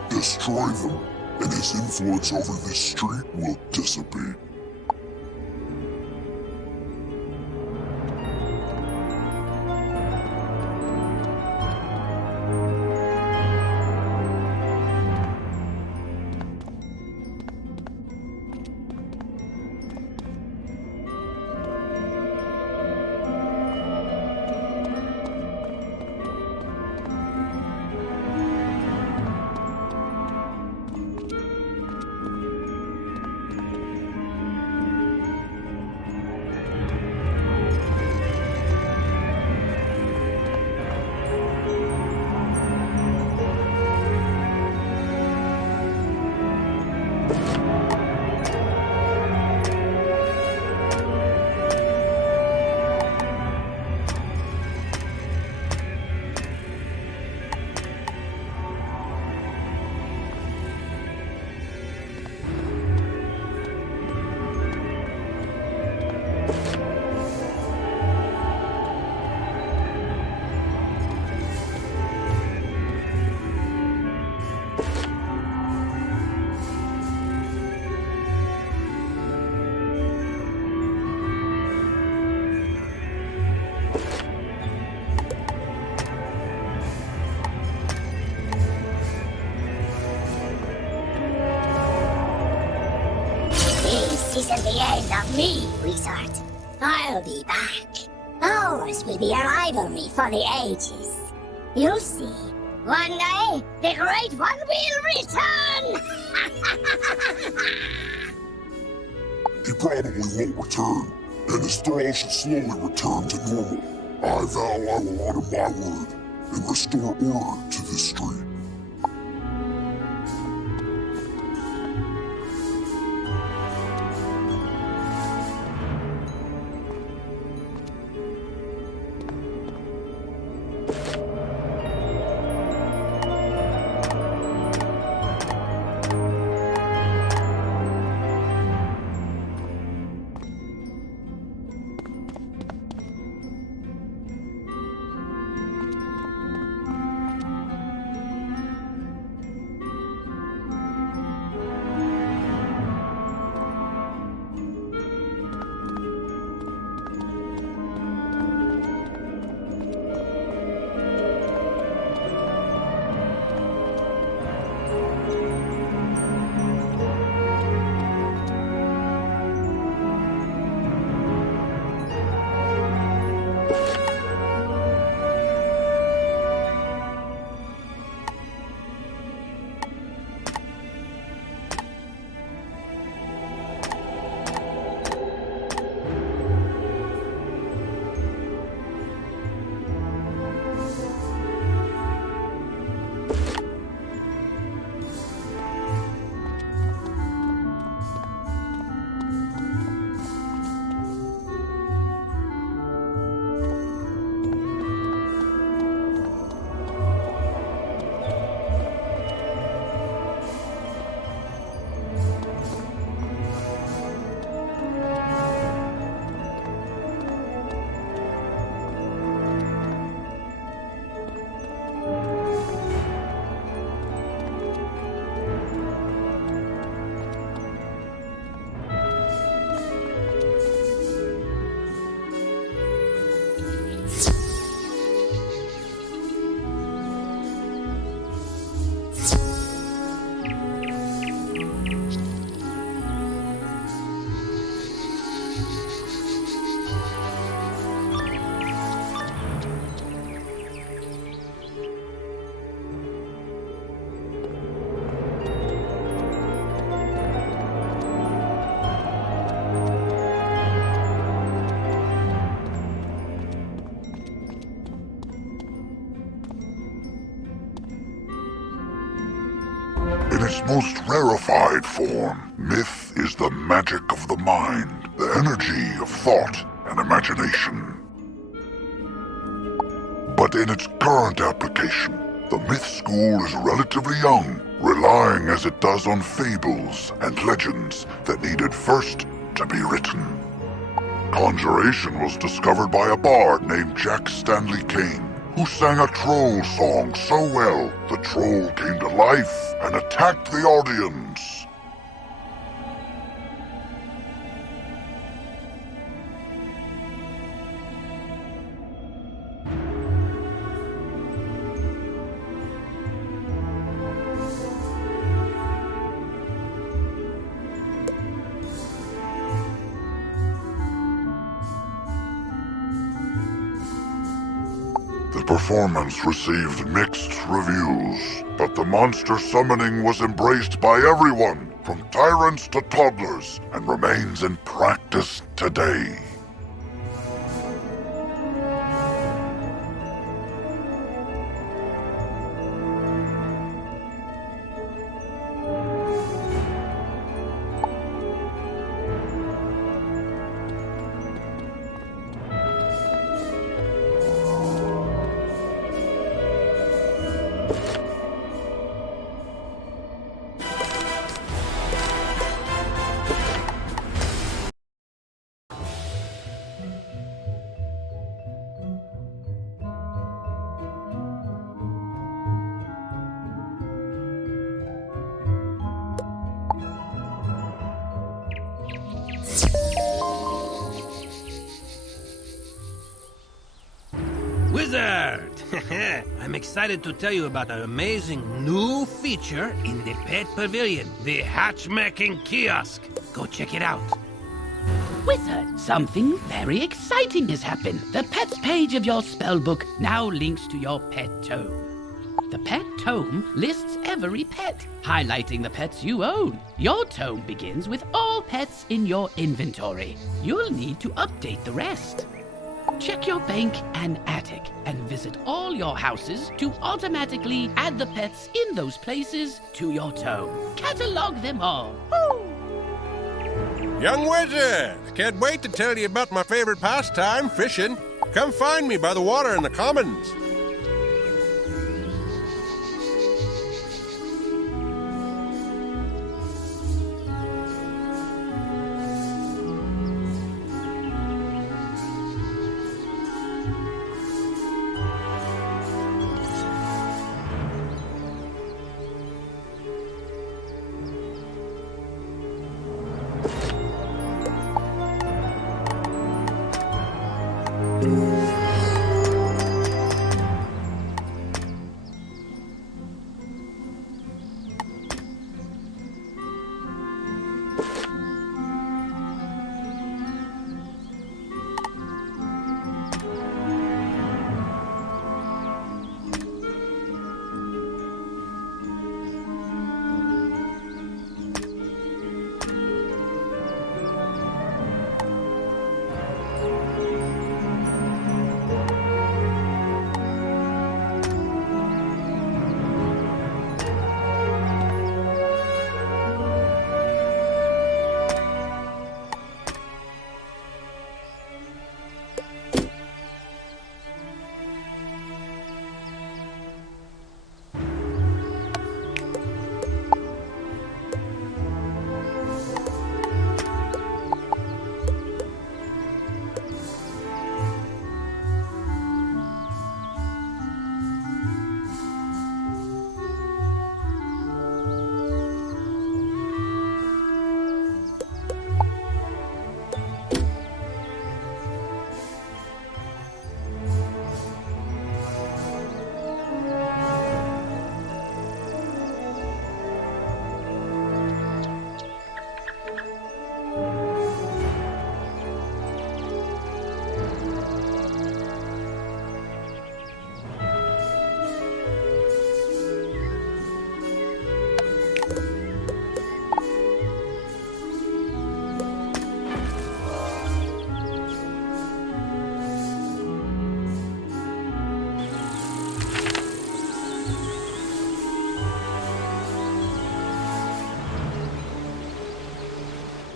Destroy them, and his influence over this street will dissipate. This isn't the end of me, wizard. I'll be back. Ours will be a rivalry for the ages. You'll see. One day, the Great One will return! He probably won't return, and his thrall should slowly return to normal. I vow I will honor my word and restore order to this street. in its most rarefied form, myth is the magic of the mind, the energy of thought and imagination. But in its current application, the myth school is relatively young, relying as it does on fables and legends that needed first to be written. Conjuration was discovered by a bard named Jack Stanley Kane, who sang a troll song so well, the troll came to life and attacked the audience. The performance received mixed reviews, but the monster summoning was embraced by everyone, from tyrants to toddlers, and remains in practice today. Wizard! I'm excited to tell you about an amazing new feature in the Pet Pavilion, the Hatchmaking Kiosk. Go check it out. Wizard, something very exciting has happened. The pets page of your spellbook now links to your pet tome. The pet tome lists every pet, highlighting the pets you own. Your tome begins with all pets in your inventory. You'll need to update the rest. Check your bank and attic, and visit all your houses to automatically add the pets in those places to your tome. Catalog them all. Woo! Young wizard, can't wait to tell you about my favorite pastime, fishing. Come find me by the water in the commons.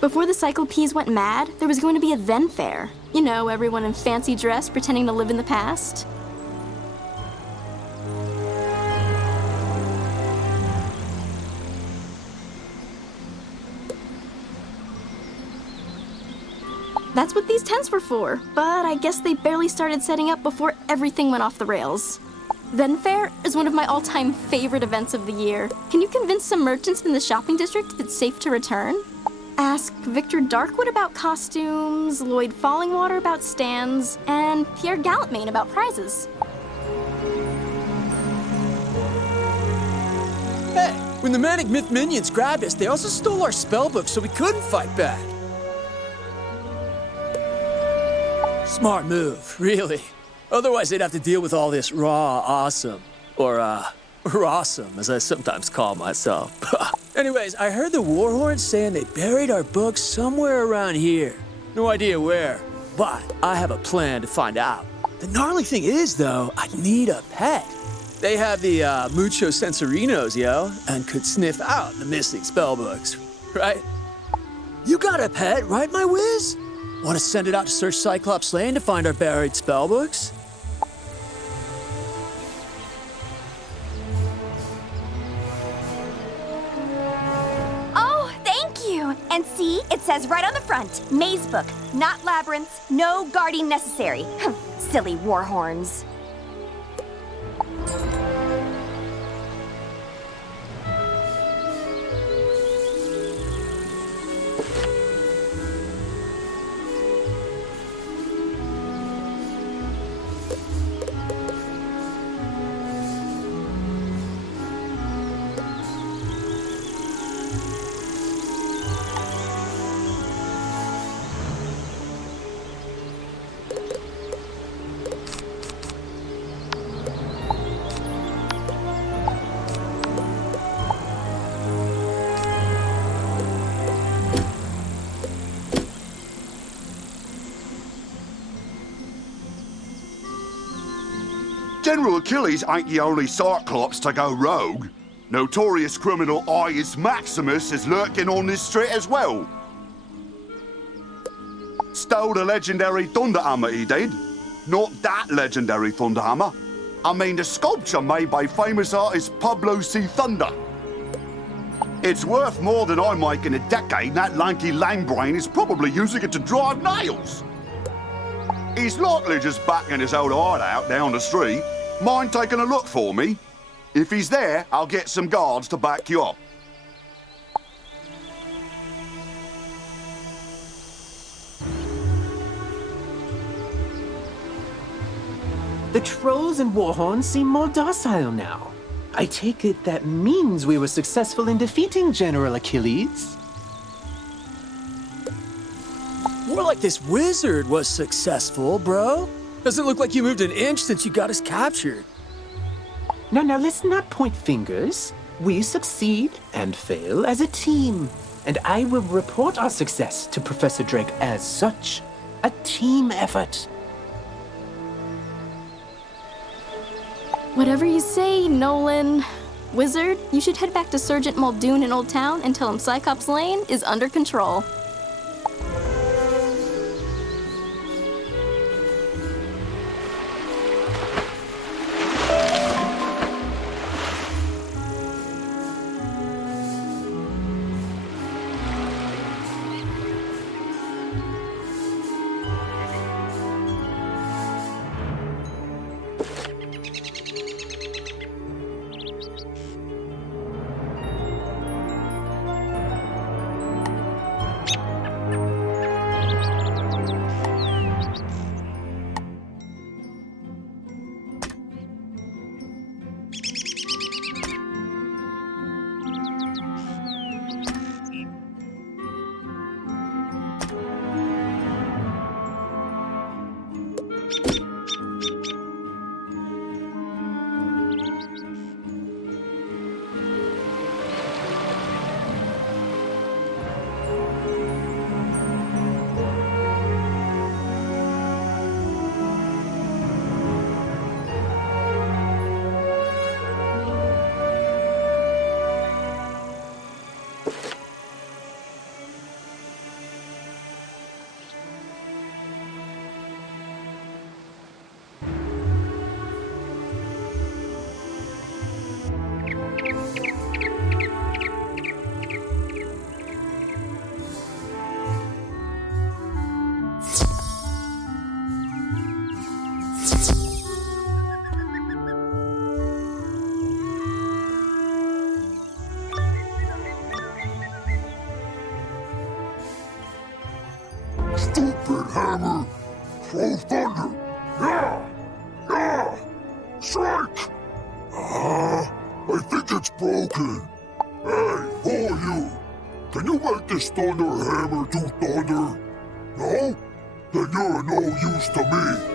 Before the Cyclops went mad, there was going to be a then fair. You know, everyone in fancy dress pretending to live in the past. That's what these tents were for, but I guess they barely started setting up before everything went off the rails. Then Fair is one of my all-time favorite events of the year. Can you convince some merchants in the shopping district it's safe to return? Ask Victor Darkwood about costumes, Lloyd Fallingwater about stands, and Pierre Gallantmain about prizes. Hey, when the Manic Myth minions grabbed us, they also stole our spellbook so we couldn't fight back. Smart move, really. Otherwise, they'd have to deal with all this raw awesome. Or, rawsome, as I sometimes call myself. Anyways, I heard the Warhorns saying they buried our books somewhere around here. No idea where, but I have a plan to find out. The gnarly thing is, though, I'd need a pet. They have the Mucho Sensorinos, yo, and could sniff out the missing spellbooks, right? You got a pet, right, my whiz? Want to send it out to search Cyclops Lane to find our buried spellbooks? Oh, thank you! And see, it says right on the front, Maze Book, not labyrinths, no guarding necessary. Silly warhorns. General Achilles ain't the only Cyclops to go rogue. Notorious criminal Ius Maximus is lurking on this street as well. Stole the legendary Thunderhammer, he did. Not that legendary Thunderhammer. I mean the sculpture made by famous artist Pablo C. Thunder. It's worth more than I make in a decade, and that lanky langbrain is probably using it to drive nails. He's likely just backing his old heart out down the street. Mind taking a look for me? If he's there, I'll get some guards to back you up. The trolls and warhorns seem more docile now. I take it that means we were successful in defeating General Achilles. More like this wizard was successful, bro. Doesn't look like you moved an inch since you got us captured. Now, let's not point fingers. We succeed and fail as a team. And I will report our success to Professor Drake as such. A team effort. Whatever you say, Nolan. Wizard, you should head back to Sergeant Muldoon in Old Town and tell him Cyclops Lane is under control. Throw thunder! Yeah! Yeah! Strike! I think it's broken. Hey, who are you? Can you make this thunder hammer do thunder? No? Then you're no use to me.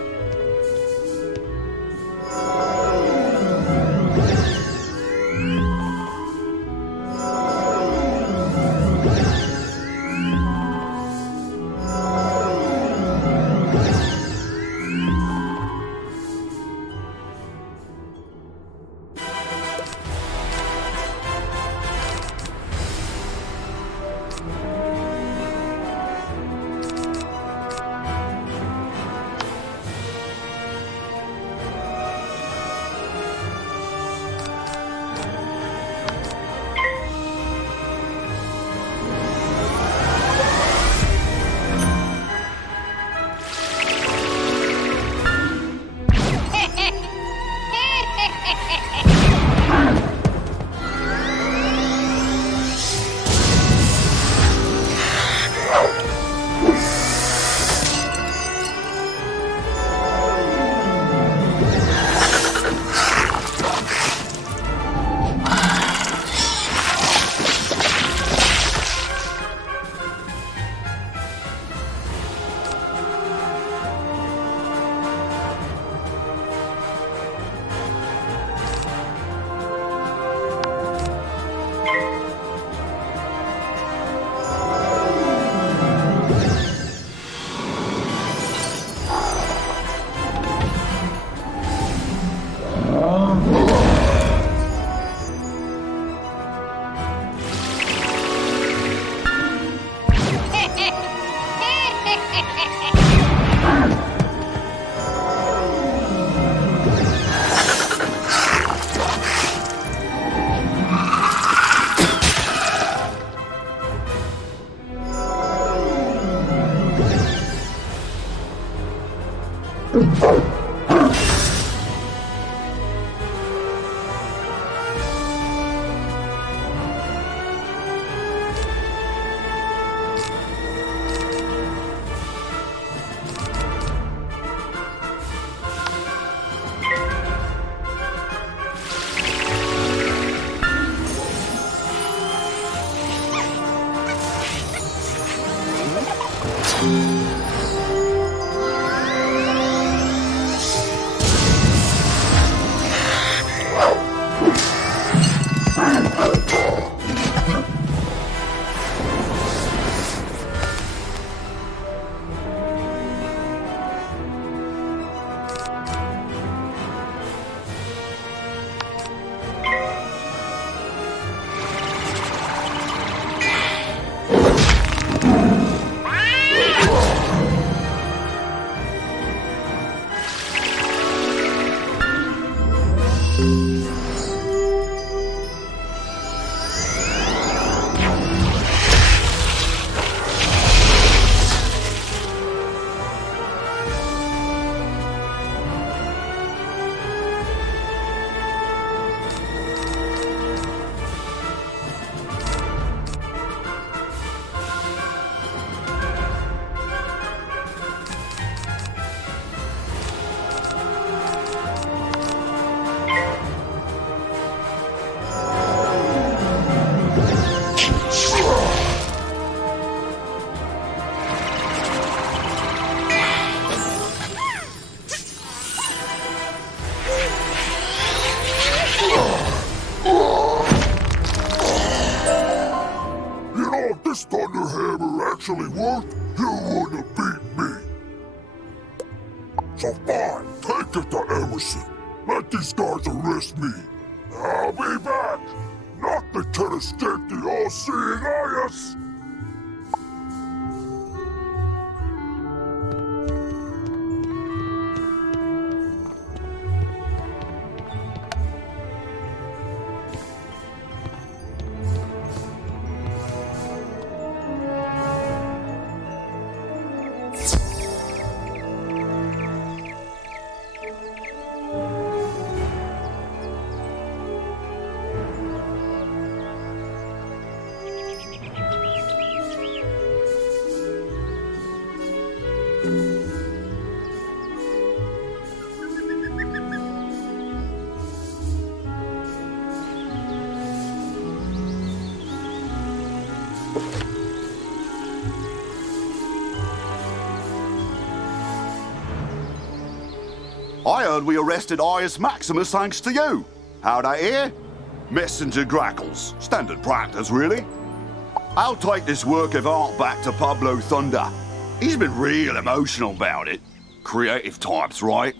This thunder hammer actually worked, you wouldn't have beat me. So fine, take it to Emerson. Let these guards arrest me. I'll be back. Nothing can escape the all-seeing eyes. I heard we arrested Ius Maximus thanks to you. How'd I hear? Messenger grackles. Standard practice, really. I'll take this work of art back to Pablo Thunder. He's been real emotional about it. Creative types, right?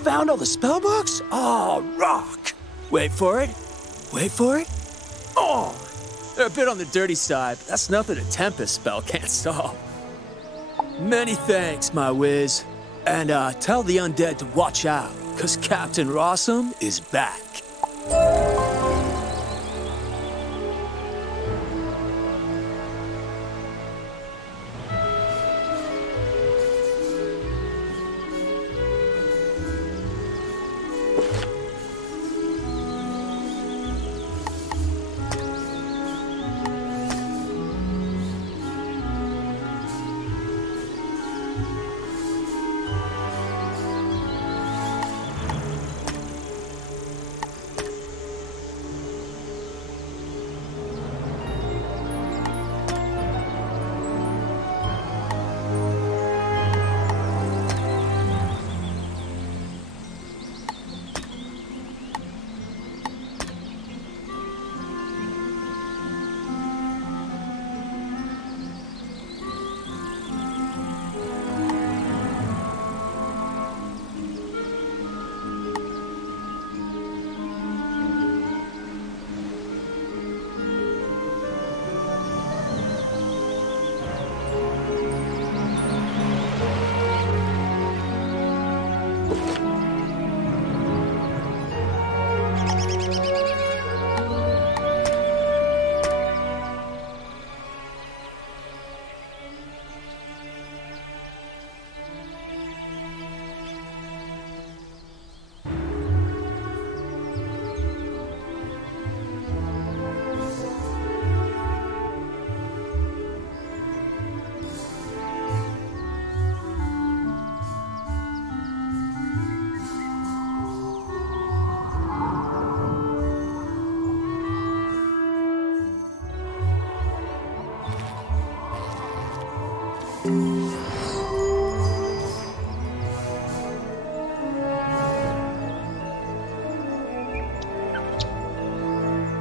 found all the spell books? Oh, rock! Wait for it. Wait for it. Oh! They're a bit on the dirty side, but that's nothing a Tempest spell can't solve. Many thanks, my whiz. And tell the undead to watch out, 'cause Captain Rossum is back.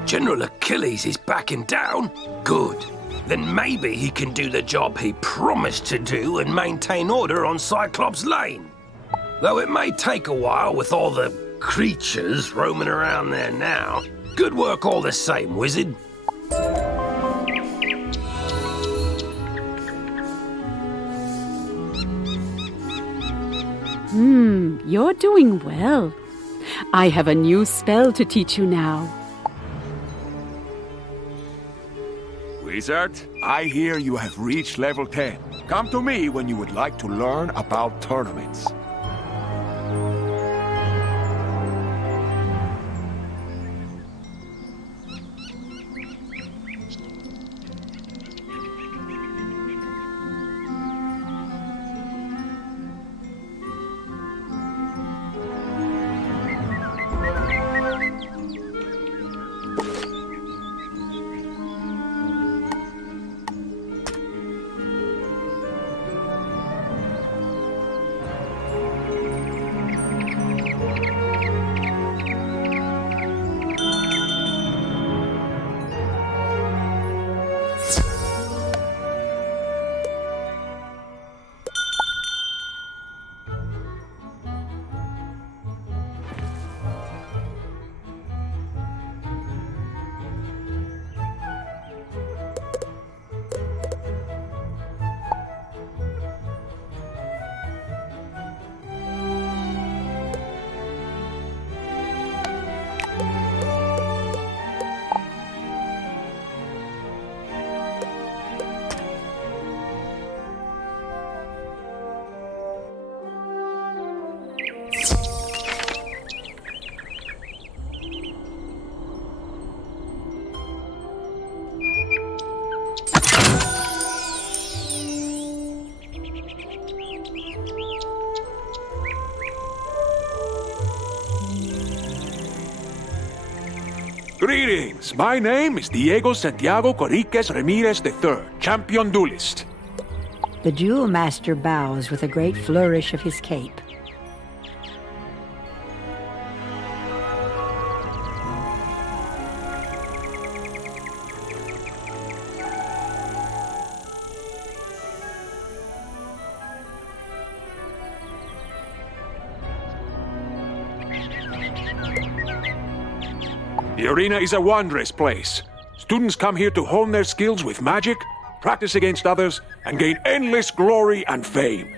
General Achilles is backing down? Good. Then maybe he can do the job he promised to do and maintain order on Cyclops Lane. Though it may take a while with all the creatures roaming around there now. Good work all the same, wizard. You're doing well. I have a new spell to teach you now. Wizard, I hear you have reached level 10. Come to me when you would like to learn about tournaments. Greetings. My name is Diego Santiago Corriquez Ramirez III, champion duelist. The Jewel Master bows with a great flourish of his cape. The arena is a wondrous place. Students come here to hone their skills with magic, practice against others, and gain endless glory and fame.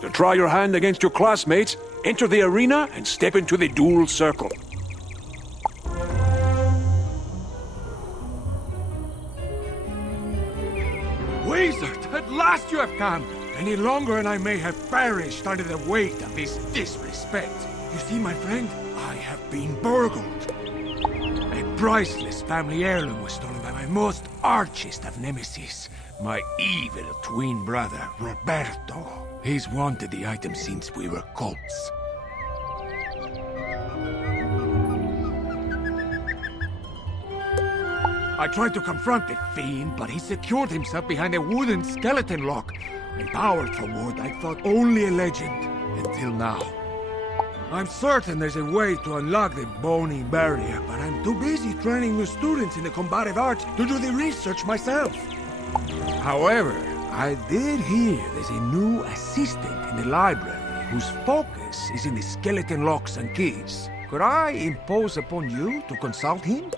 To try your hand against your classmates, enter the arena and step into the duel circle. Wizard, at last you have come! Any longer and I may have perished under the weight of this disrespect. You see, my friend, I have been burgled. A priceless family heirloom was stolen by my most archest of nemesis, my evil twin brother, Roberto. He's wanted the item since we were colts. I tried to confront the fiend, but he secured himself behind a wooden skeleton lock. A powerful ward I thought only a legend, until now. I'm certain there's a way to unlock the bony barrier, but I'm too busy training new students in the combative arts to do the research myself. However, I did hear there's a new assistant in the library whose focus is in the skeleton locks and keys. Could I impose upon you to consult him?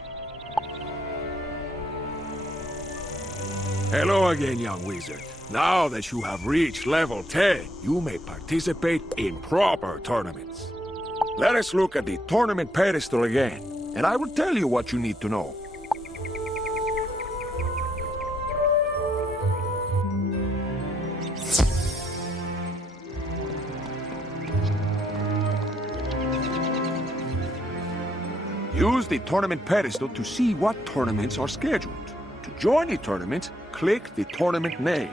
Hello again, young wizard. Now that you have reached level 10, you may participate in proper tournaments. Let us look at the tournament pedestal again, and I will tell you what you need to know. Use the tournament pedestal to see what tournaments are scheduled. To join a tournament, click the tournament name.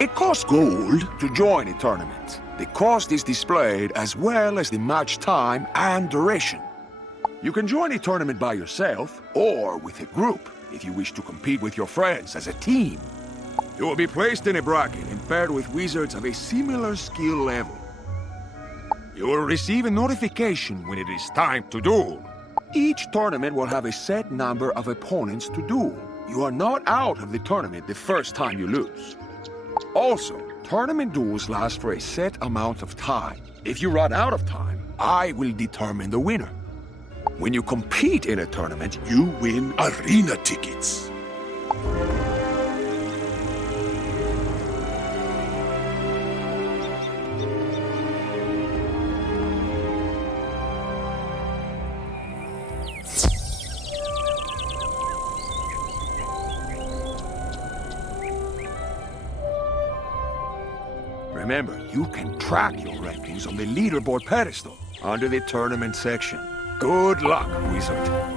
It costs gold to join a tournament. The cost is displayed as well as the match time and duration. You can join a tournament by yourself or with a group if you wish to compete with your friends as a team. You will be placed in a bracket and paired with wizards of a similar skill level. You will receive a notification when it is time to duel. Each tournament will have a set number of opponents to duel. You are not out of the tournament the first time you lose. Also, tournament duels last for a set amount of time. If you run out of time, I will determine the winner. When you compete in a tournament, you win arena tickets. Remember, you can track your rankings on the leaderboard pedestal under the tournament section. Good luck, wizard.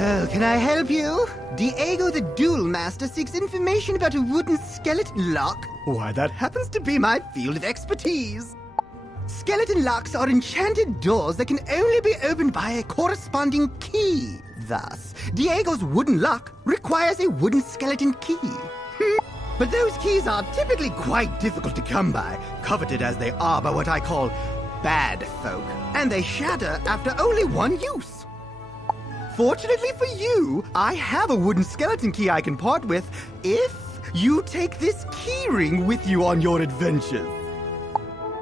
Oh, can I help you? Diego the Duel Master seeks information about a wooden skeleton lock. Why, that happens to be my field of expertise. Skeleton locks are enchanted doors that can only be opened by a corresponding key. Thus, Diego's wooden lock requires a wooden skeleton key. But those keys are typically quite difficult to come by, coveted as they are by what I call bad folk, and they shatter after only one use. Fortunately for you, I have a wooden skeleton key I can part with if you take this keyring with you on your adventures.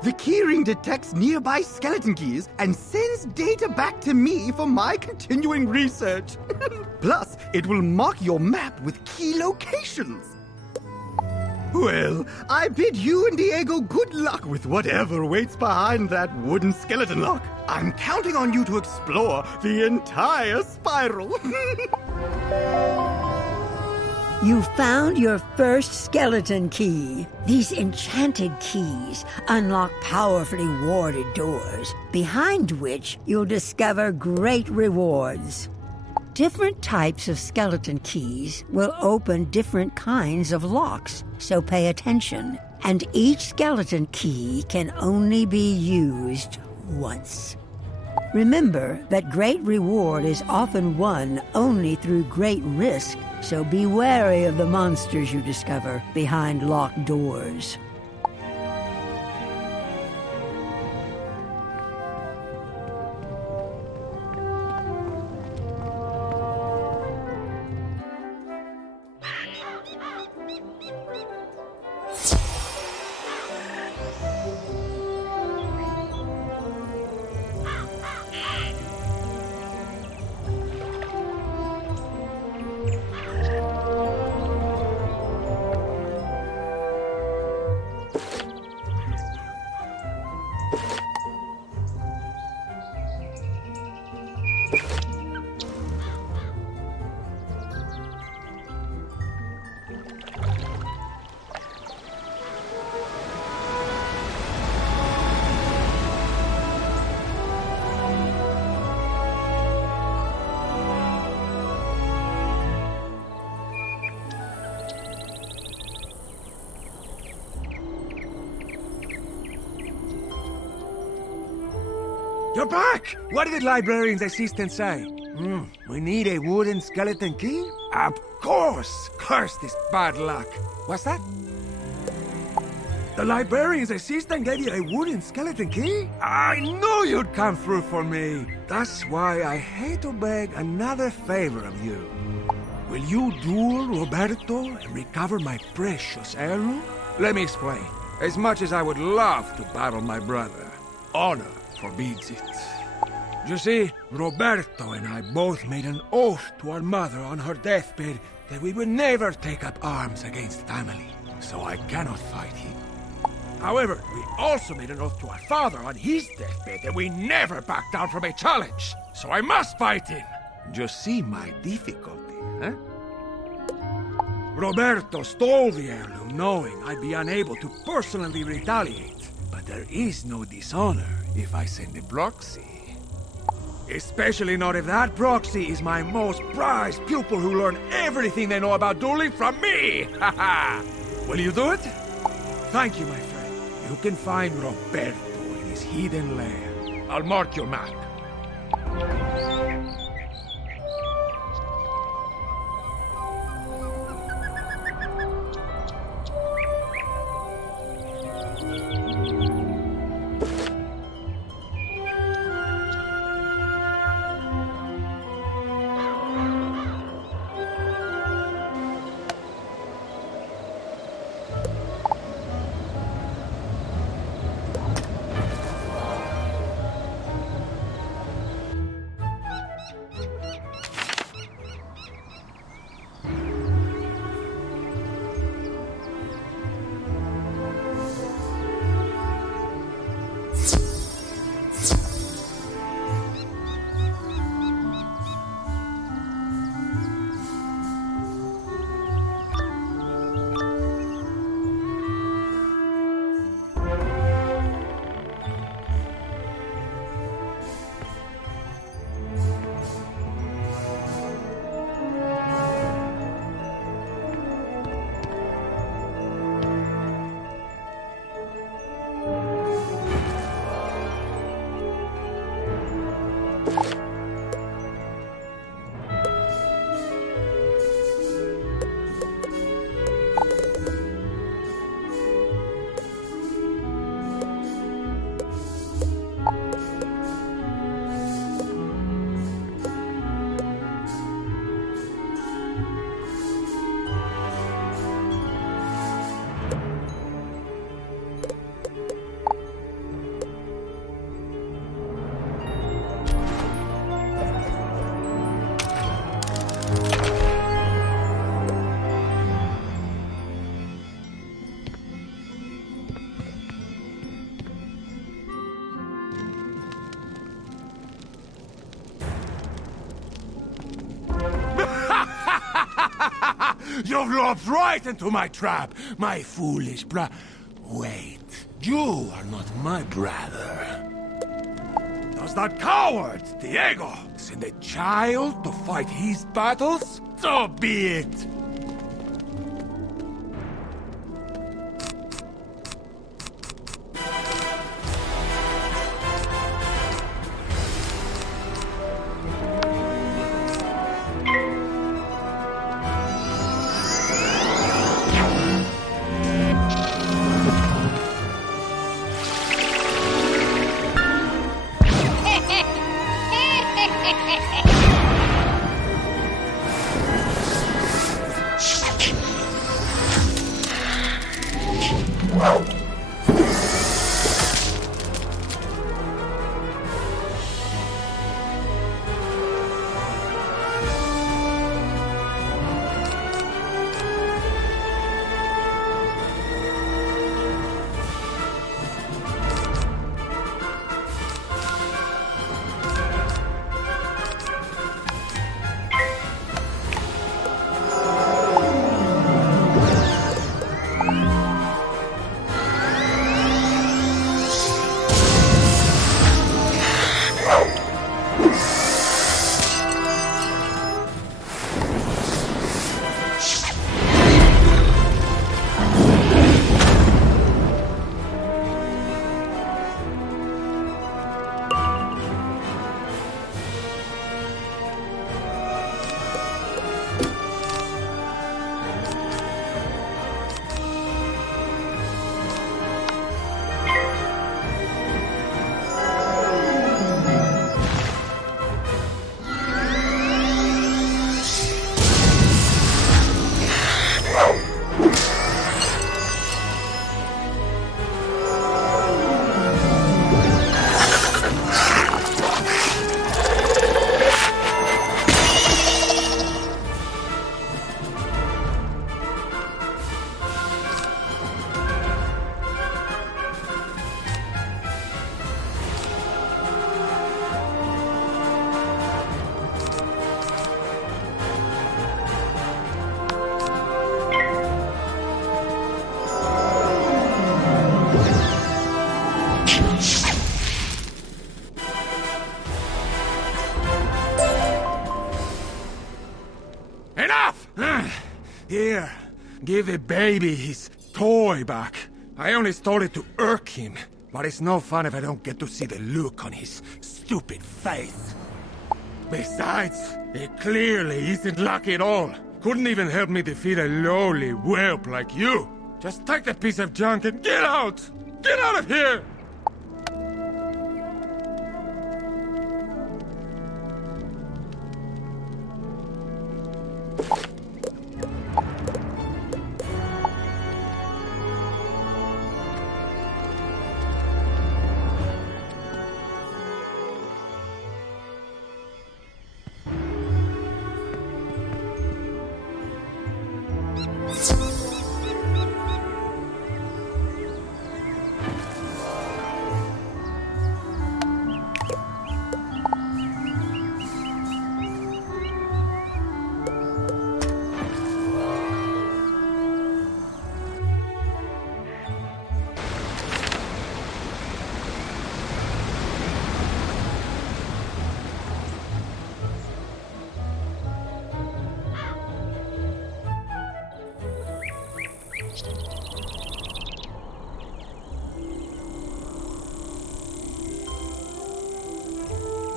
The keyring detects nearby skeleton keys and sends data back to me for my continuing research. Plus, it will mark your map with key locations. Well, I bid you and Diego good luck with whatever waits behind that wooden skeleton lock. I'm counting on you to explore the entire spiral. You found your first skeleton key. These enchanted keys unlock powerfully warded doors, behind which you'll discover great rewards. Different types of skeleton keys will open different kinds of locks, so pay attention. And each skeleton key can only be used once. Remember that great reward is often won only through great risk, so be wary of the monsters you discover behind locked doors. You're back! What did the librarian's assistant say? We need a wooden skeleton key? Of course! Curse this bad luck. What's that? The librarian's assistant gave you a wooden skeleton key? I knew you'd come through for me. That's why I hate to beg another favor of you. Will you duel Roberto and recover my precious heirloom? Let me explain. As much as I would love to battle my brother, honor forbids it. You see, Roberto and I both made an oath to our mother on her deathbed that we would never take up arms against family, so I cannot fight him. However, we also made an oath to our father on his deathbed that we never back down from a challenge, so I must fight him. You see my difficulty, huh? Roberto stole the heirloom knowing I'd be unable to personally retaliate, but there is no dishonor if I send a proxy. Especially not if that proxy is my most prized pupil who learned everything they know about dueling from me! Haha! Will you do it? Thank you, my friend. You can find Roberto in his hidden lair. I'll mark your map. You've lopped right into my trap, my foolish Wait, you are not my brother. Does that coward, Diego, send a child to fight his battles? So be it. Here, give the baby his toy back. I only stole it to irk him, but it's no fun if I don't get to see the look on his stupid face. Besides, it clearly isn't lucky at all. Couldn't even help me defeat a lowly whelp like you. Just take that piece of junk and get out! Get out of here!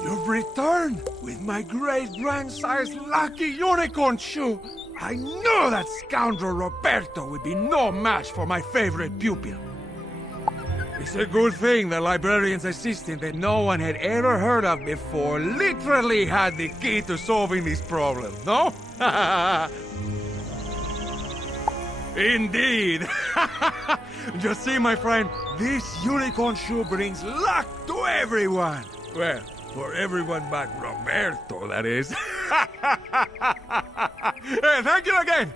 You've returned with my great-grandsire lucky unicorn shoe. I knew that scoundrel Roberto would be no match for my favorite pupil. It's a good thing the librarian's assistant that no one had ever heard of before literally had the key to solving this problem, no? Indeed. Just see, my friend, this unicorn shoe brings luck to everyone. Well, for everyone but Roberto, that is. Hey, thank you again.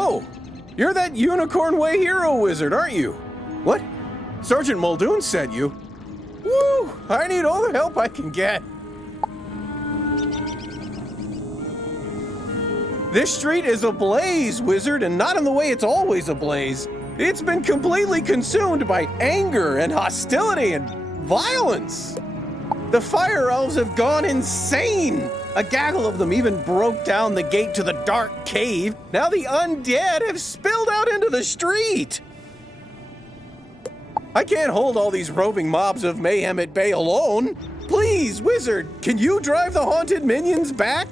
Oh, you're that Unicorn Way hero wizard, aren't you? What? Sergeant Muldoon sent you? Woo! I need all the help I can get. This street is ablaze, wizard, and not in the way it's always ablaze. It's been completely consumed by anger and hostility and violence. The fire elves have gone insane. A gaggle of them even broke down the gate to the dark cave. Now the undead have spilled out into the street. I can't hold all these roving mobs of mayhem at bay alone. Please, wizard, can you drive the haunted minions back?